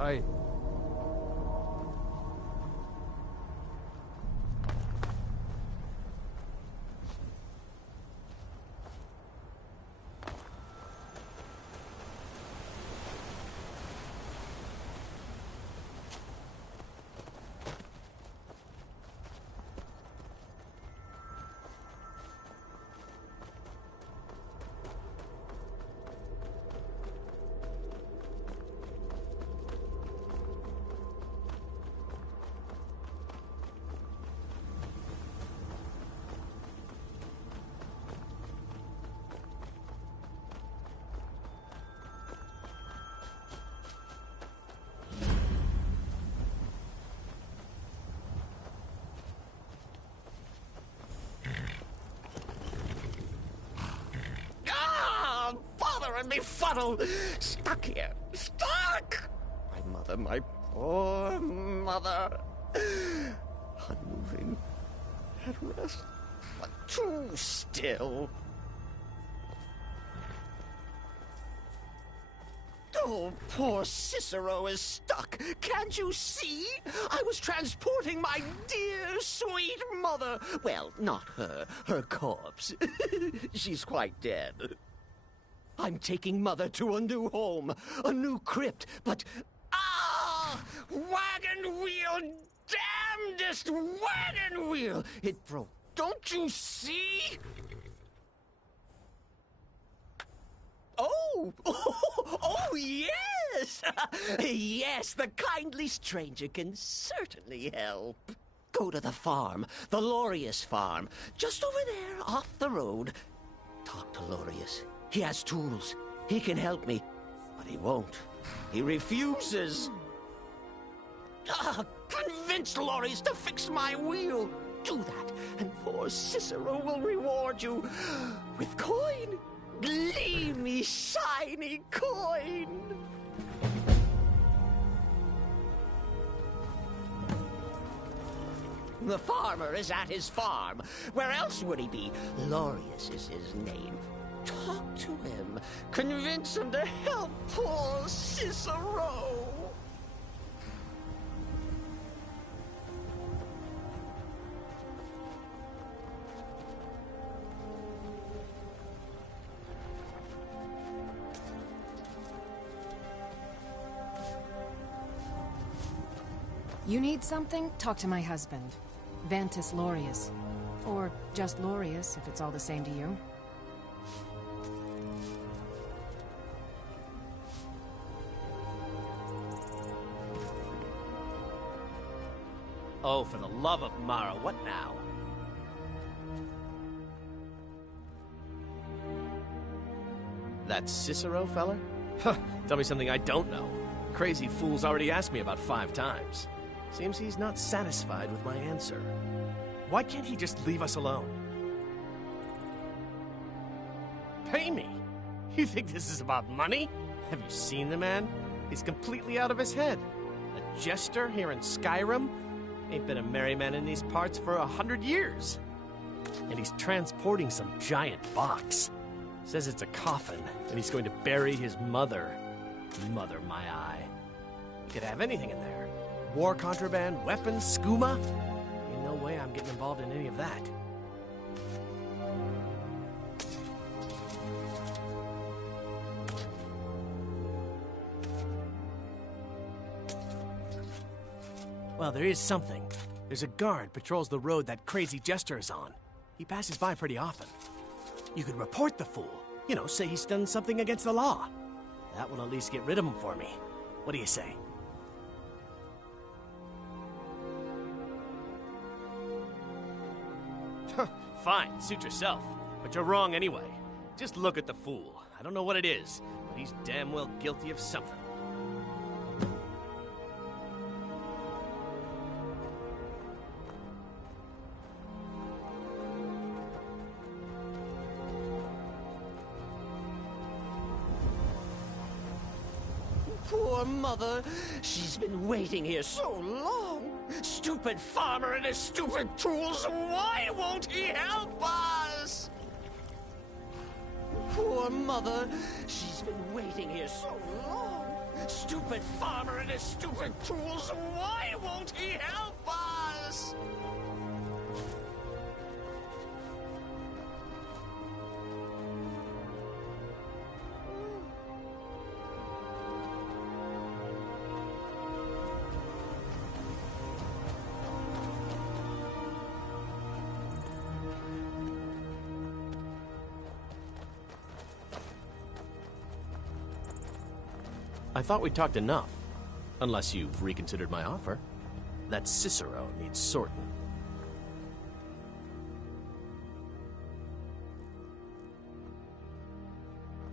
Aye. and befuddled. Stuck here. Stuck! My poor mother. Unmoving. At rest. But too still. Oh, poor Cicero is stuck. Can't you see? I was transporting my dear, sweet mother. Well, not her. Her corpse. She's quite dead. I'm taking Mother to a new home. A new crypt. But... ah! Wagon wheel! Damnedest wagon wheel! It broke. Don't you see? Oh, yes! Yes, the kindly stranger can certainly help. Go to the farm, the Lorius farm, just over there, off the road. Talk to Lorius. He has tools. He can help me. But he won't. He refuses. Convince Lorius to fix my wheel. Do that, and poor Cicero will reward you with coin. Gleamy, shiny coin! The farmer is at his farm. Where else would he be? Lorius is his name. Talk to him. Convince him to help poor Cicero. You need something? Talk to my husband, Vantus Lorius. Or just Lorius, if it's all the same to you. Oh, for the love of Mara, what now? That Cicero fella? Huh, tell me something I don't know. Crazy fool's already asked me about 5 times. Seems he's not satisfied with my answer. Why can't he just leave us alone? Pay me? You think this is about money? Have you seen the man? He's completely out of his head. A jester here in Skyrim? Ain't been a merry man in these parts for 100 years. And he's transporting some giant box. Says it's a coffin, and he's going to bury his mother. Mother, my eye. You could have anything in there. War contraband, weapons, skooma. Ain't no way I'm getting involved in any of that. Well, there is something. There's a guard patrols the road that crazy jester is on. He passes by pretty often. You could report the fool. You know, say he's done something against the law. That will at least get rid of him for me. What do you say? Fine, suit yourself. But you're wrong anyway. Just look at the fool. I don't know what it is, but he's damn well guilty of something. Poor mother. She's been waiting here so long. Stupid farmer and his stupid tools. Why won't he help us? Poor mother. She's been waiting here so long. Stupid farmer and his stupid tools. Why won't he help us? I thought we talked enough. Unless you've reconsidered my offer. That Cicero needs sorting.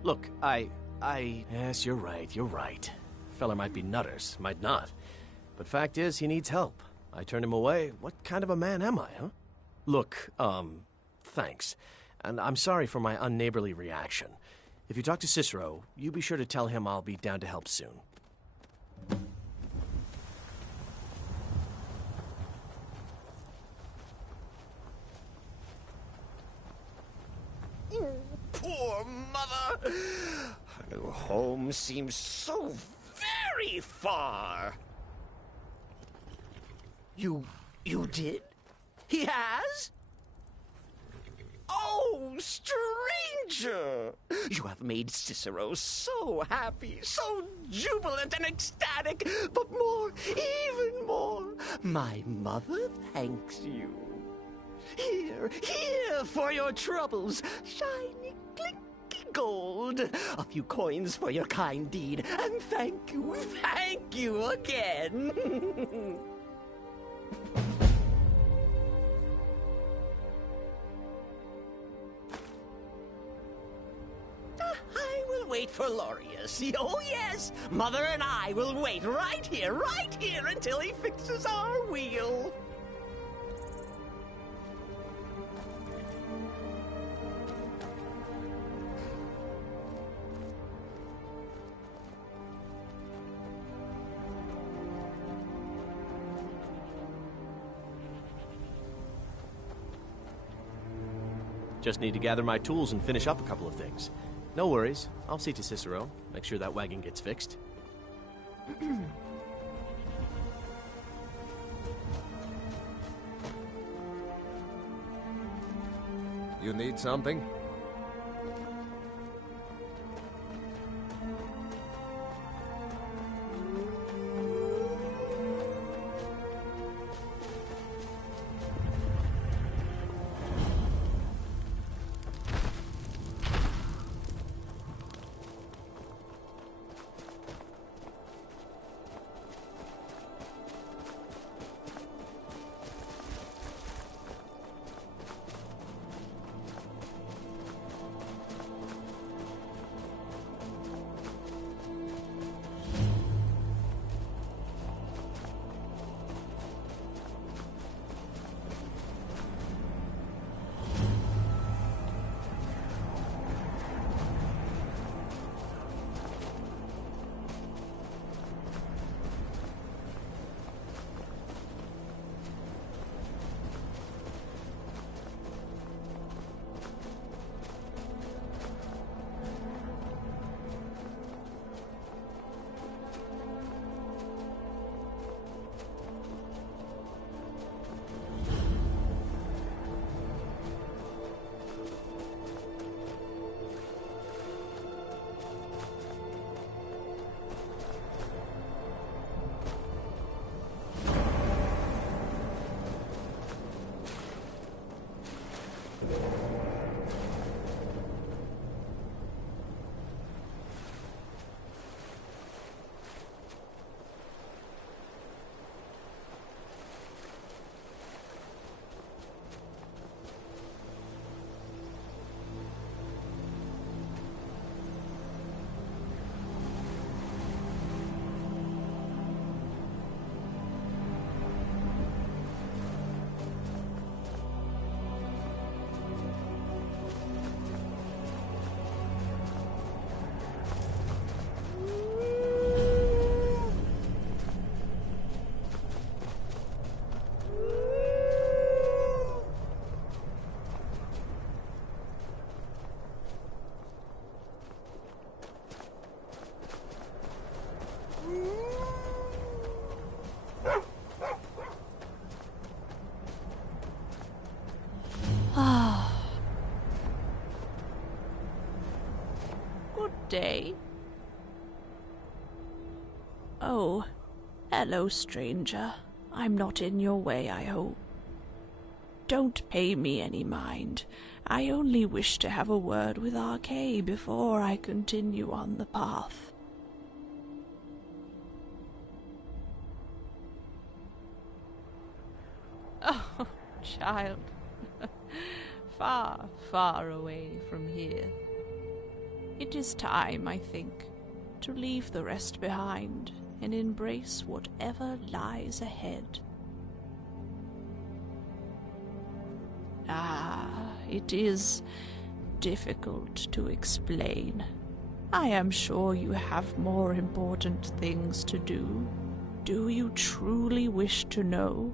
Look, yes, you're right. Fella might be nutters, might not. But fact is, he needs help. I turned him away. What kind of a man am I, huh? Look, thanks. And I'm sorry for my unneighborly reaction. If you talk to Cicero, you be sure to tell him I'll be down to help soon. Poor mother! Her new home seems so very far. You did? He has? Oh, stranger! You have made Cicero so happy, so jubilant and ecstatic, but more, even more, my mother thanks you. Here for your troubles, shiny, clinky gold. A few coins for your kind deed, and thank you again. I will wait for Laureus. Oh, yes. Mother and I will wait right here until he fixes our wheel. Just need to gather my tools and finish up a couple of things. No worries. I'll see to Cicero. Make sure that wagon gets fixed. You need something? Day. Oh, hello, stranger. I'm not in your way, I hope. Don't pay me any mind. I only wish to have a word with Arcay before I continue on the path. Oh, child. Far, far away from here. It is time, I think, to leave the rest behind and embrace whatever lies ahead. It is difficult to explain. I am sure you have more important things to do. Do you truly wish to know?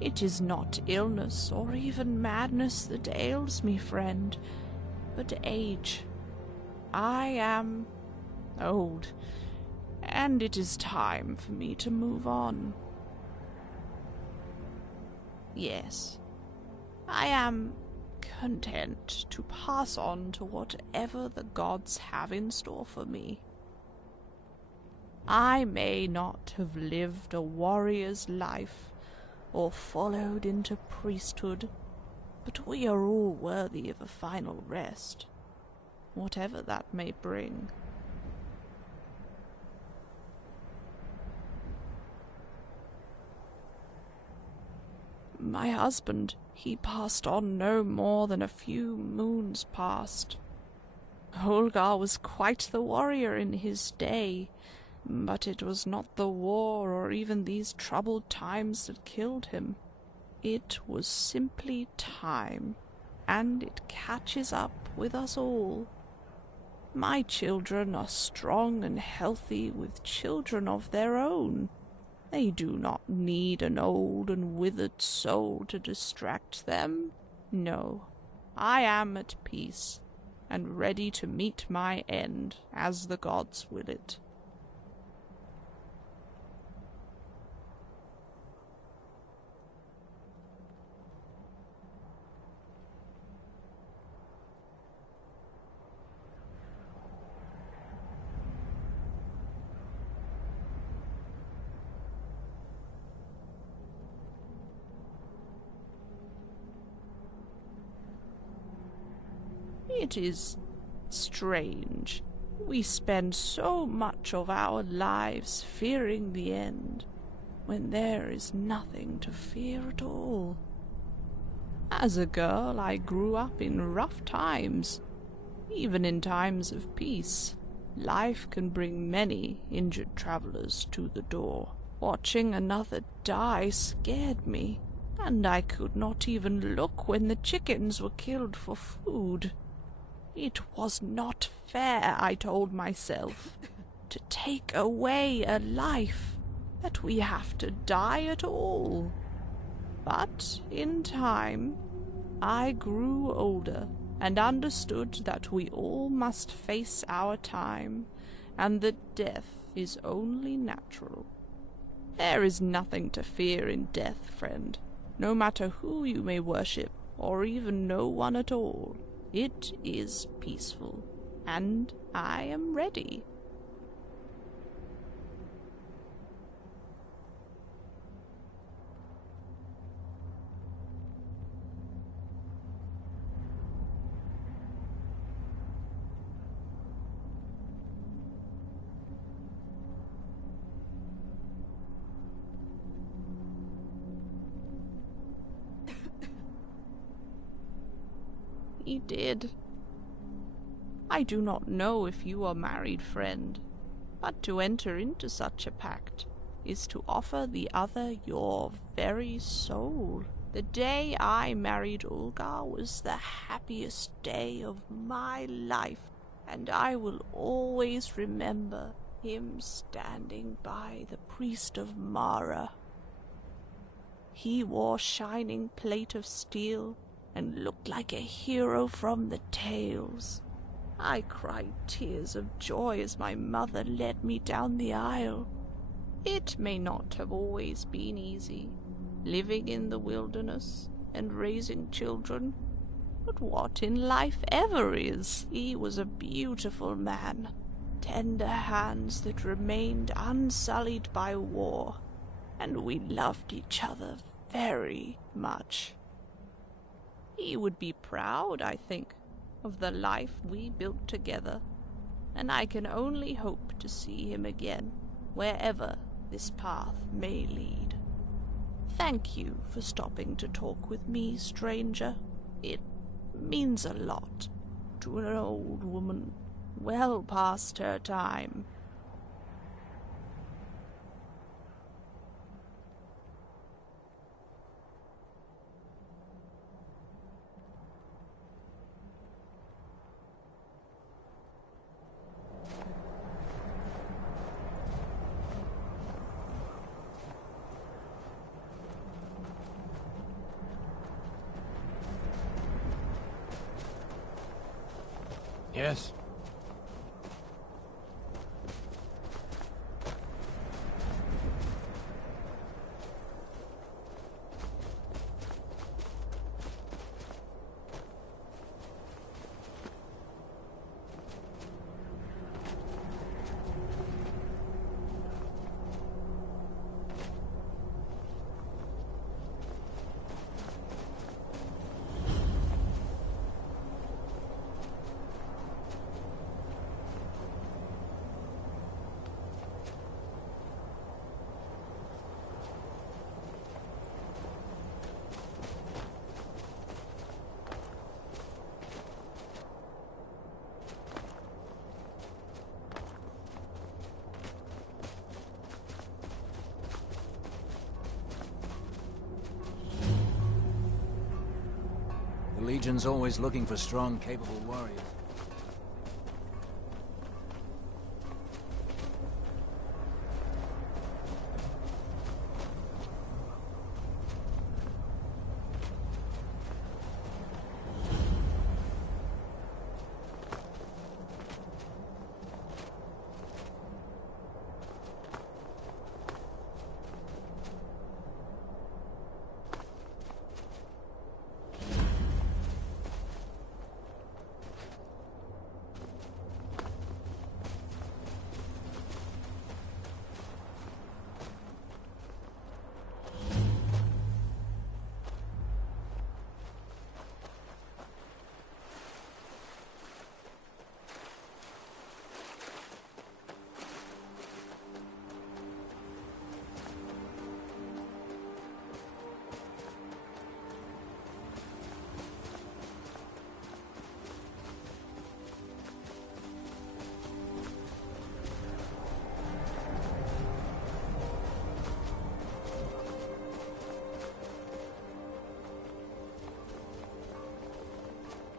It is not illness or even madness that ails me, friend, but age. I am old, and it is time for me to move on. Yes, I am content to pass on to whatever the gods have in store for me. I may not have lived a warrior's life or followed into priesthood, but we are all worthy of a final rest, whatever that may bring. My husband, he passed on no more than a few moons past. Holgar was quite the warrior in his day, but it was not the war or even these troubled times that killed him. It was simply time, and it catches up with us all. My children are strong and healthy with children of their own. They do not need an old and withered soul to distract them. No, I am at peace, and ready to meet my end, as the gods will it. It is strange. We spend so much of our lives fearing the end, when there is nothing to fear at all. As a girl, I grew up in rough times. Even in times of peace, life can bring many injured travelers to the door. Watching another die scared me, and I could not even look when the chickens were killed for food. It was not fair, I told myself, to take away a life, that we have to die at all. But in time, I grew older and understood that we all must face our time, and that death is only natural. There is nothing to fear in death, friend, no matter who you may worship, or even no one at all. It is peaceful, and I am ready. He did. I do not know if you are married, friend, but to enter into such a pact is to offer the other your very soul. The day I married Ulgar was the happiest day of my life, and I will always remember him standing by the priest of Mara. He wore shining plate of steel and looked like a hero from the tales. I cried tears of joy as my mother led me down the aisle. It may not have always been easy, living in the wilderness and raising children, but what in life ever is? He was a beautiful man, tender hands that remained unsullied by war, and we loved each other very much. He would be proud, I think, of the life we built together, and I can only hope to see him again, wherever this path may lead. Thank you for stopping to talk with me, stranger. It means a lot to an old woman well past her time. Yes? The Legion's always looking for strong, capable warriors.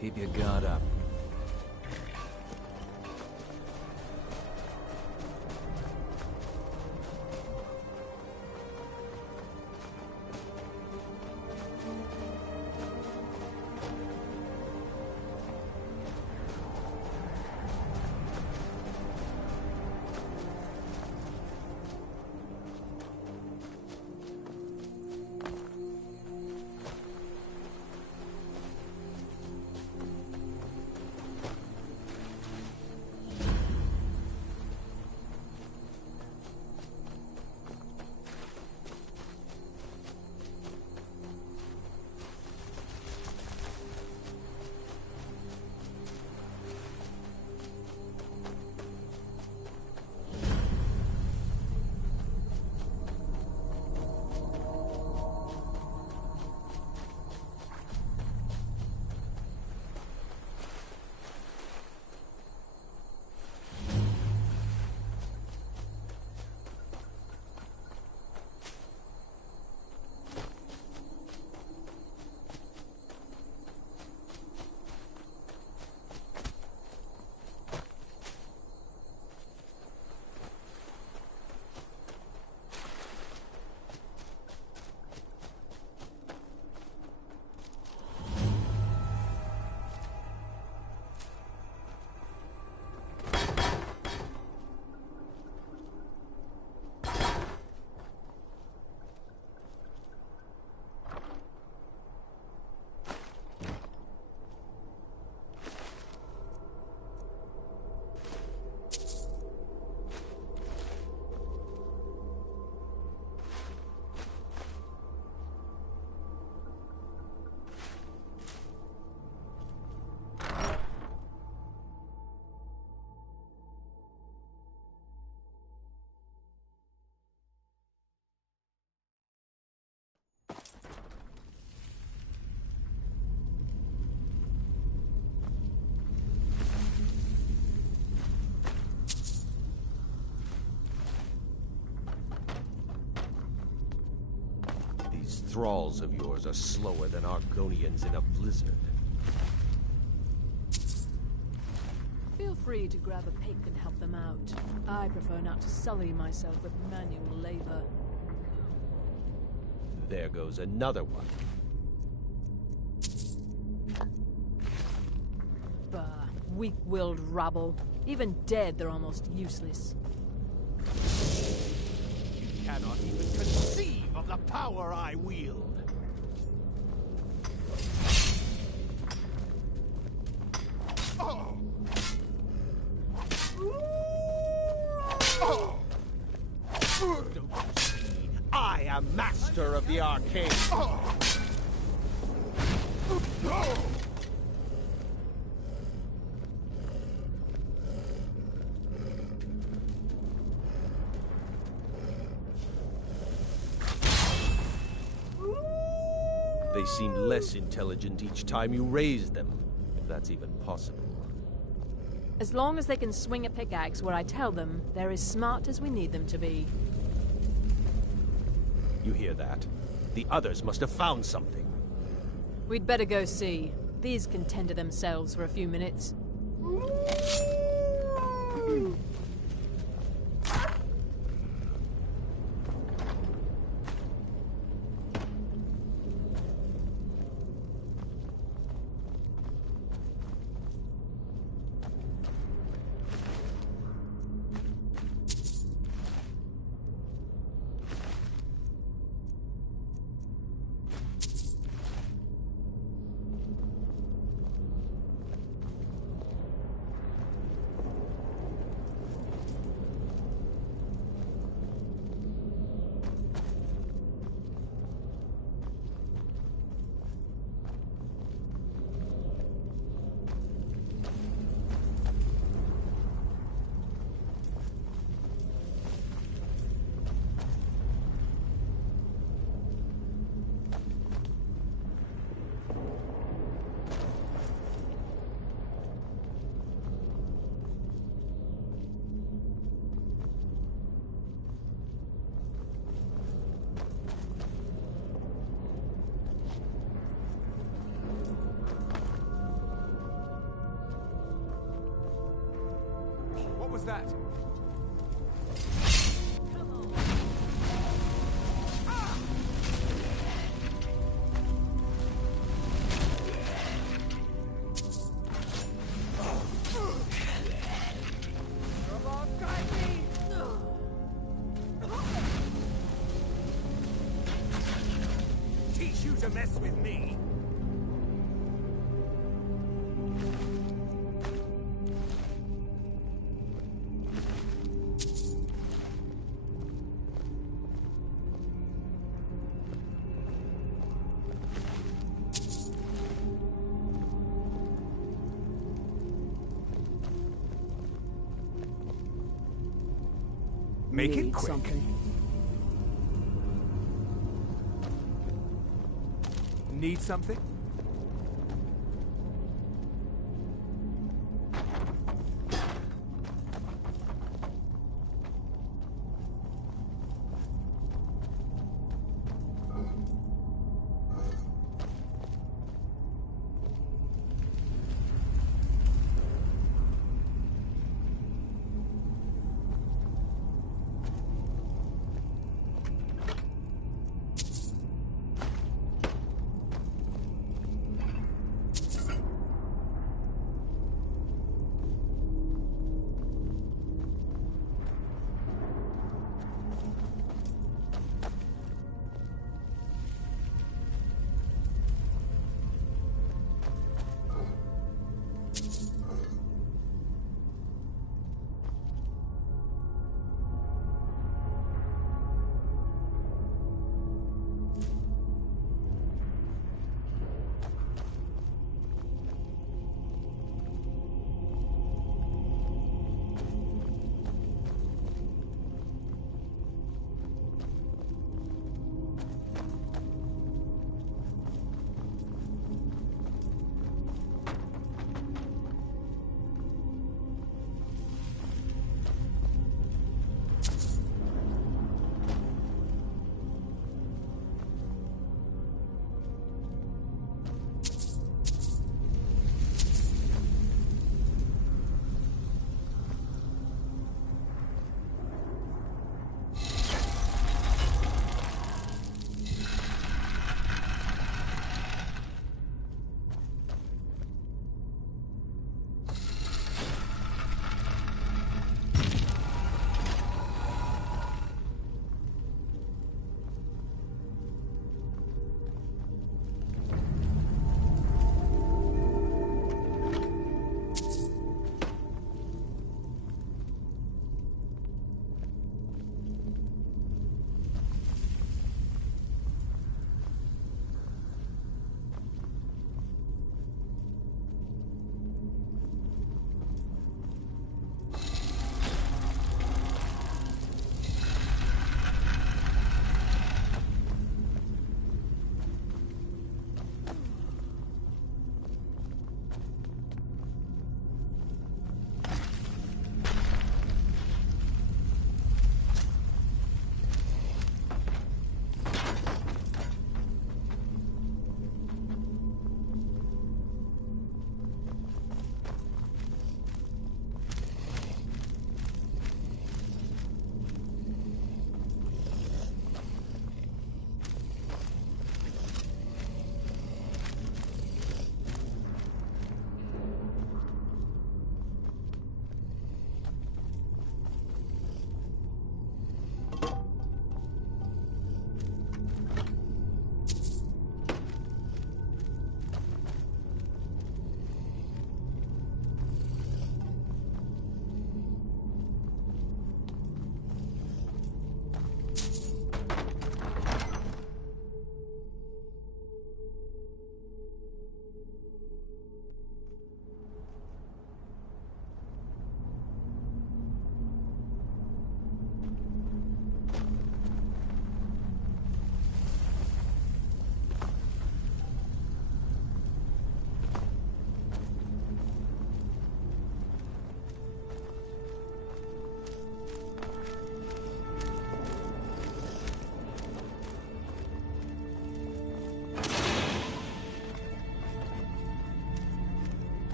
Keep your guard up. These thralls of yours are slower than Argonians in a blizzard. Feel free to grab a pick and help them out. I prefer not to sully myself with manual labor. There goes another one. Bah, weak-willed rabble. Even dead, they're almost useless. You cannot even conceive of the power I wield. Oh! Oh! Don't you see? I am master of the arcane. Oh! Oh! They seem less intelligent each time you raise them, if that's even possible. As long as they can swing a pickaxe where I tell them, they're as smart as we need them to be. You hear that? The others must have found something. We'd better go see. These can tend to themselves for a few minutes. What was that? Teach you to mess with me. Make it Need quick. something. Need something?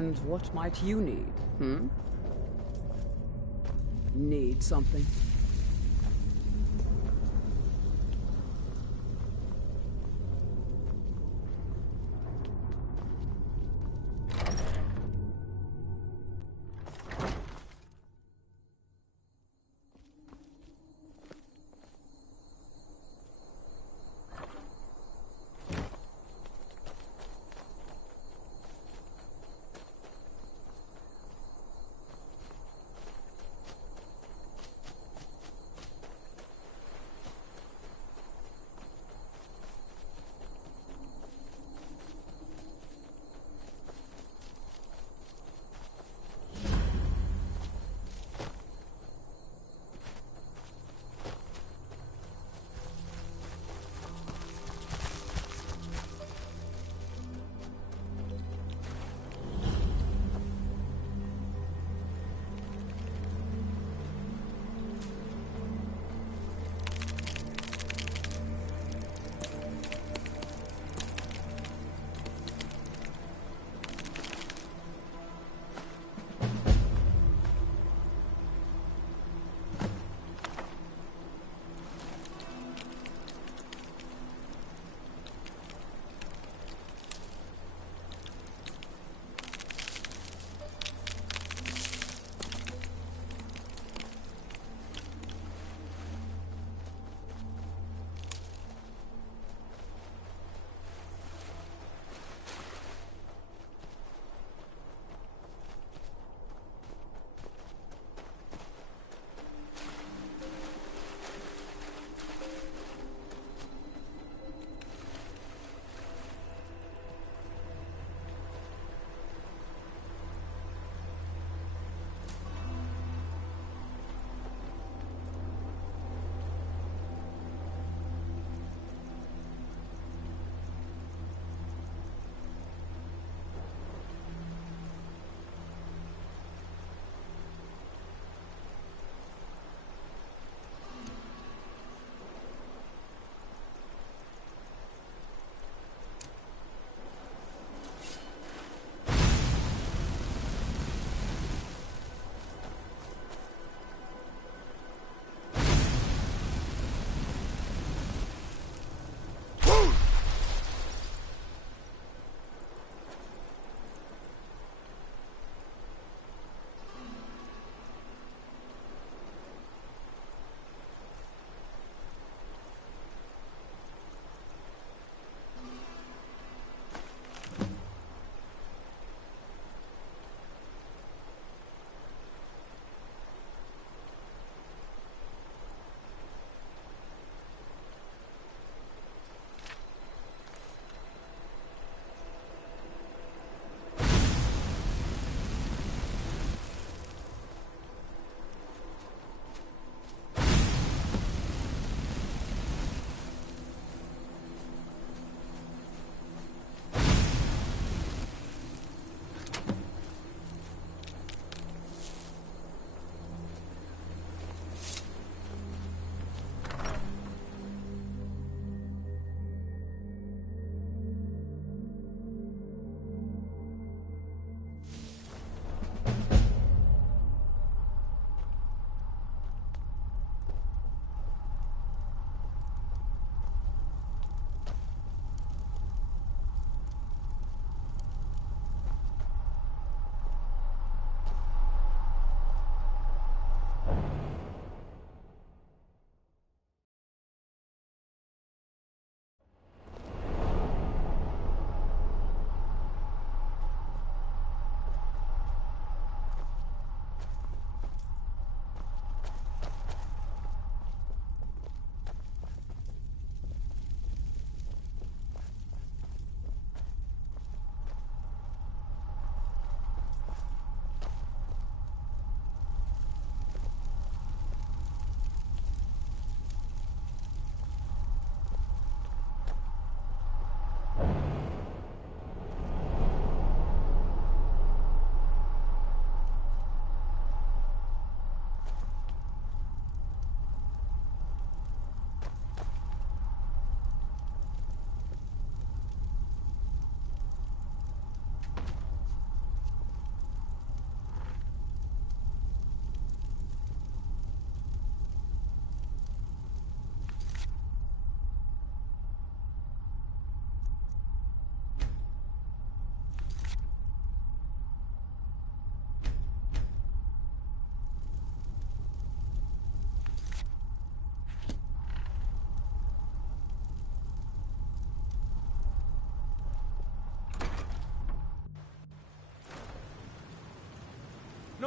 And what might you need, hmm? Need something?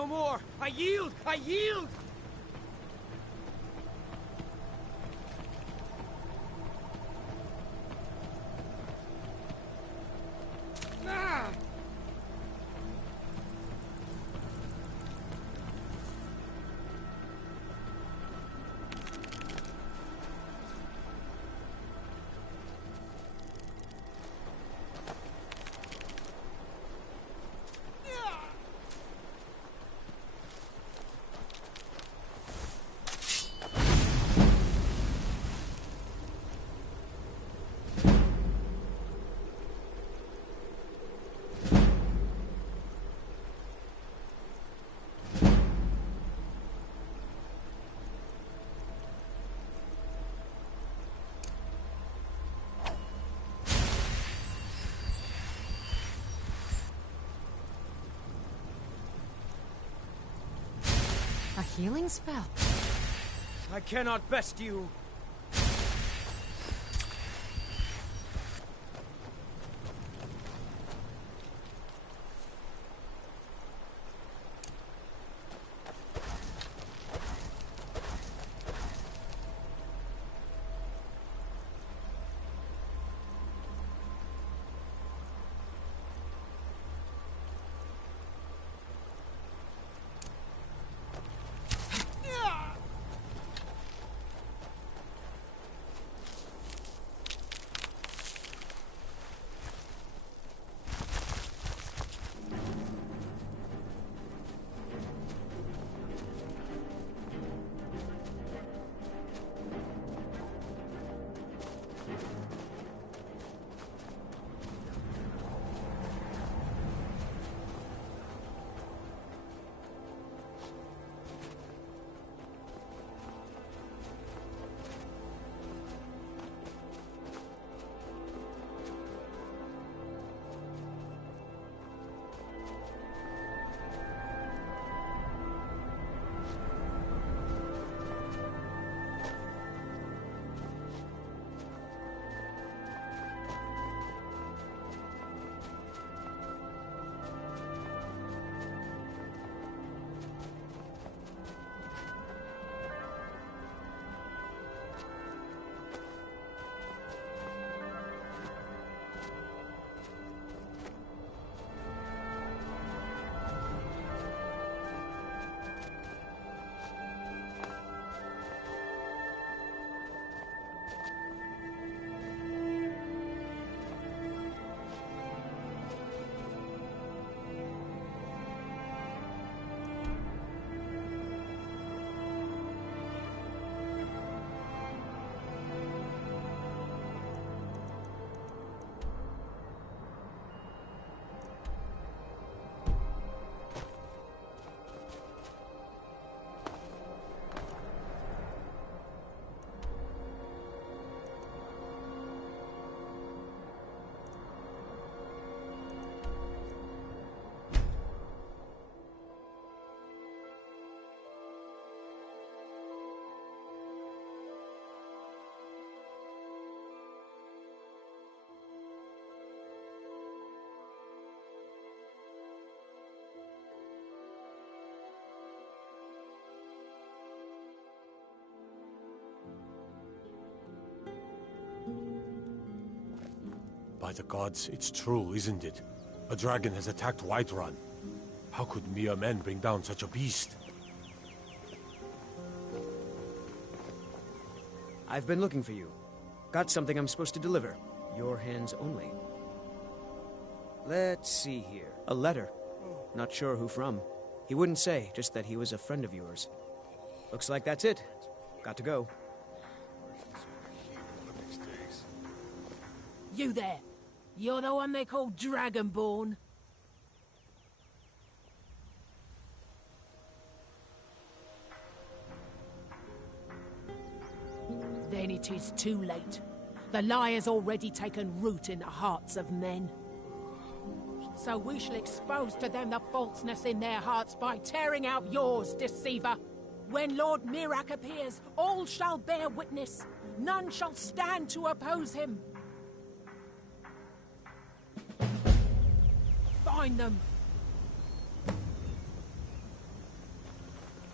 No more! I yield! I yield! Ah! A healing spell. I cannot best you. By the gods, it's true, isn't it? A dragon has attacked Whiterun. How could mere men bring down such a beast? I've been looking for you. Got something I'm supposed to deliver. Your hands only. Let's see here. A letter. Not sure who from. He wouldn't say, just that he was a friend of yours. Looks like that's it. Got to go. You there! You're the one they call Dragonborn? Then it is too late. The lie has already taken root in the hearts of men. So we shall expose to them the falseness in their hearts by tearing out yours, deceiver. When Lord Mirak appears, all shall bear witness. None shall stand to oppose him. Find them.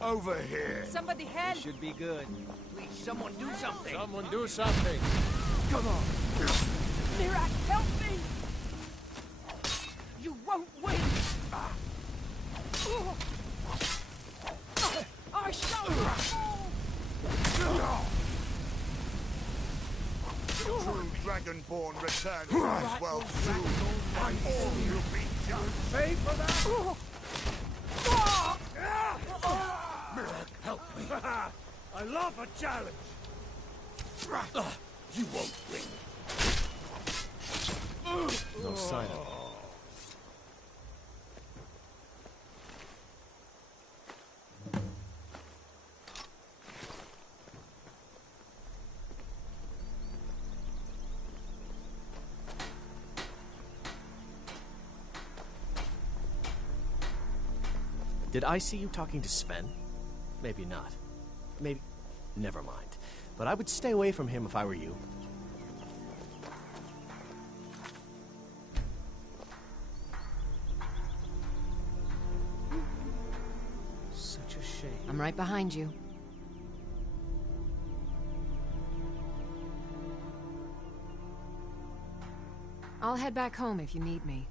Over here. Somebody help! This should be good. Please, someone do something. Someone do something. Come on. Mirac, help me! You won't win! I shall True Dragonborn returns as well soon. And all will be judged. Pay for that! Mirac, help me. I love a challenge! You won't win. No sign of it. Did I see you talking to Sven? Maybe not. Maybe... Never mind. But I would stay away from him if I were you. Such a shame. I'm right behind you. I'll head back home if you need me.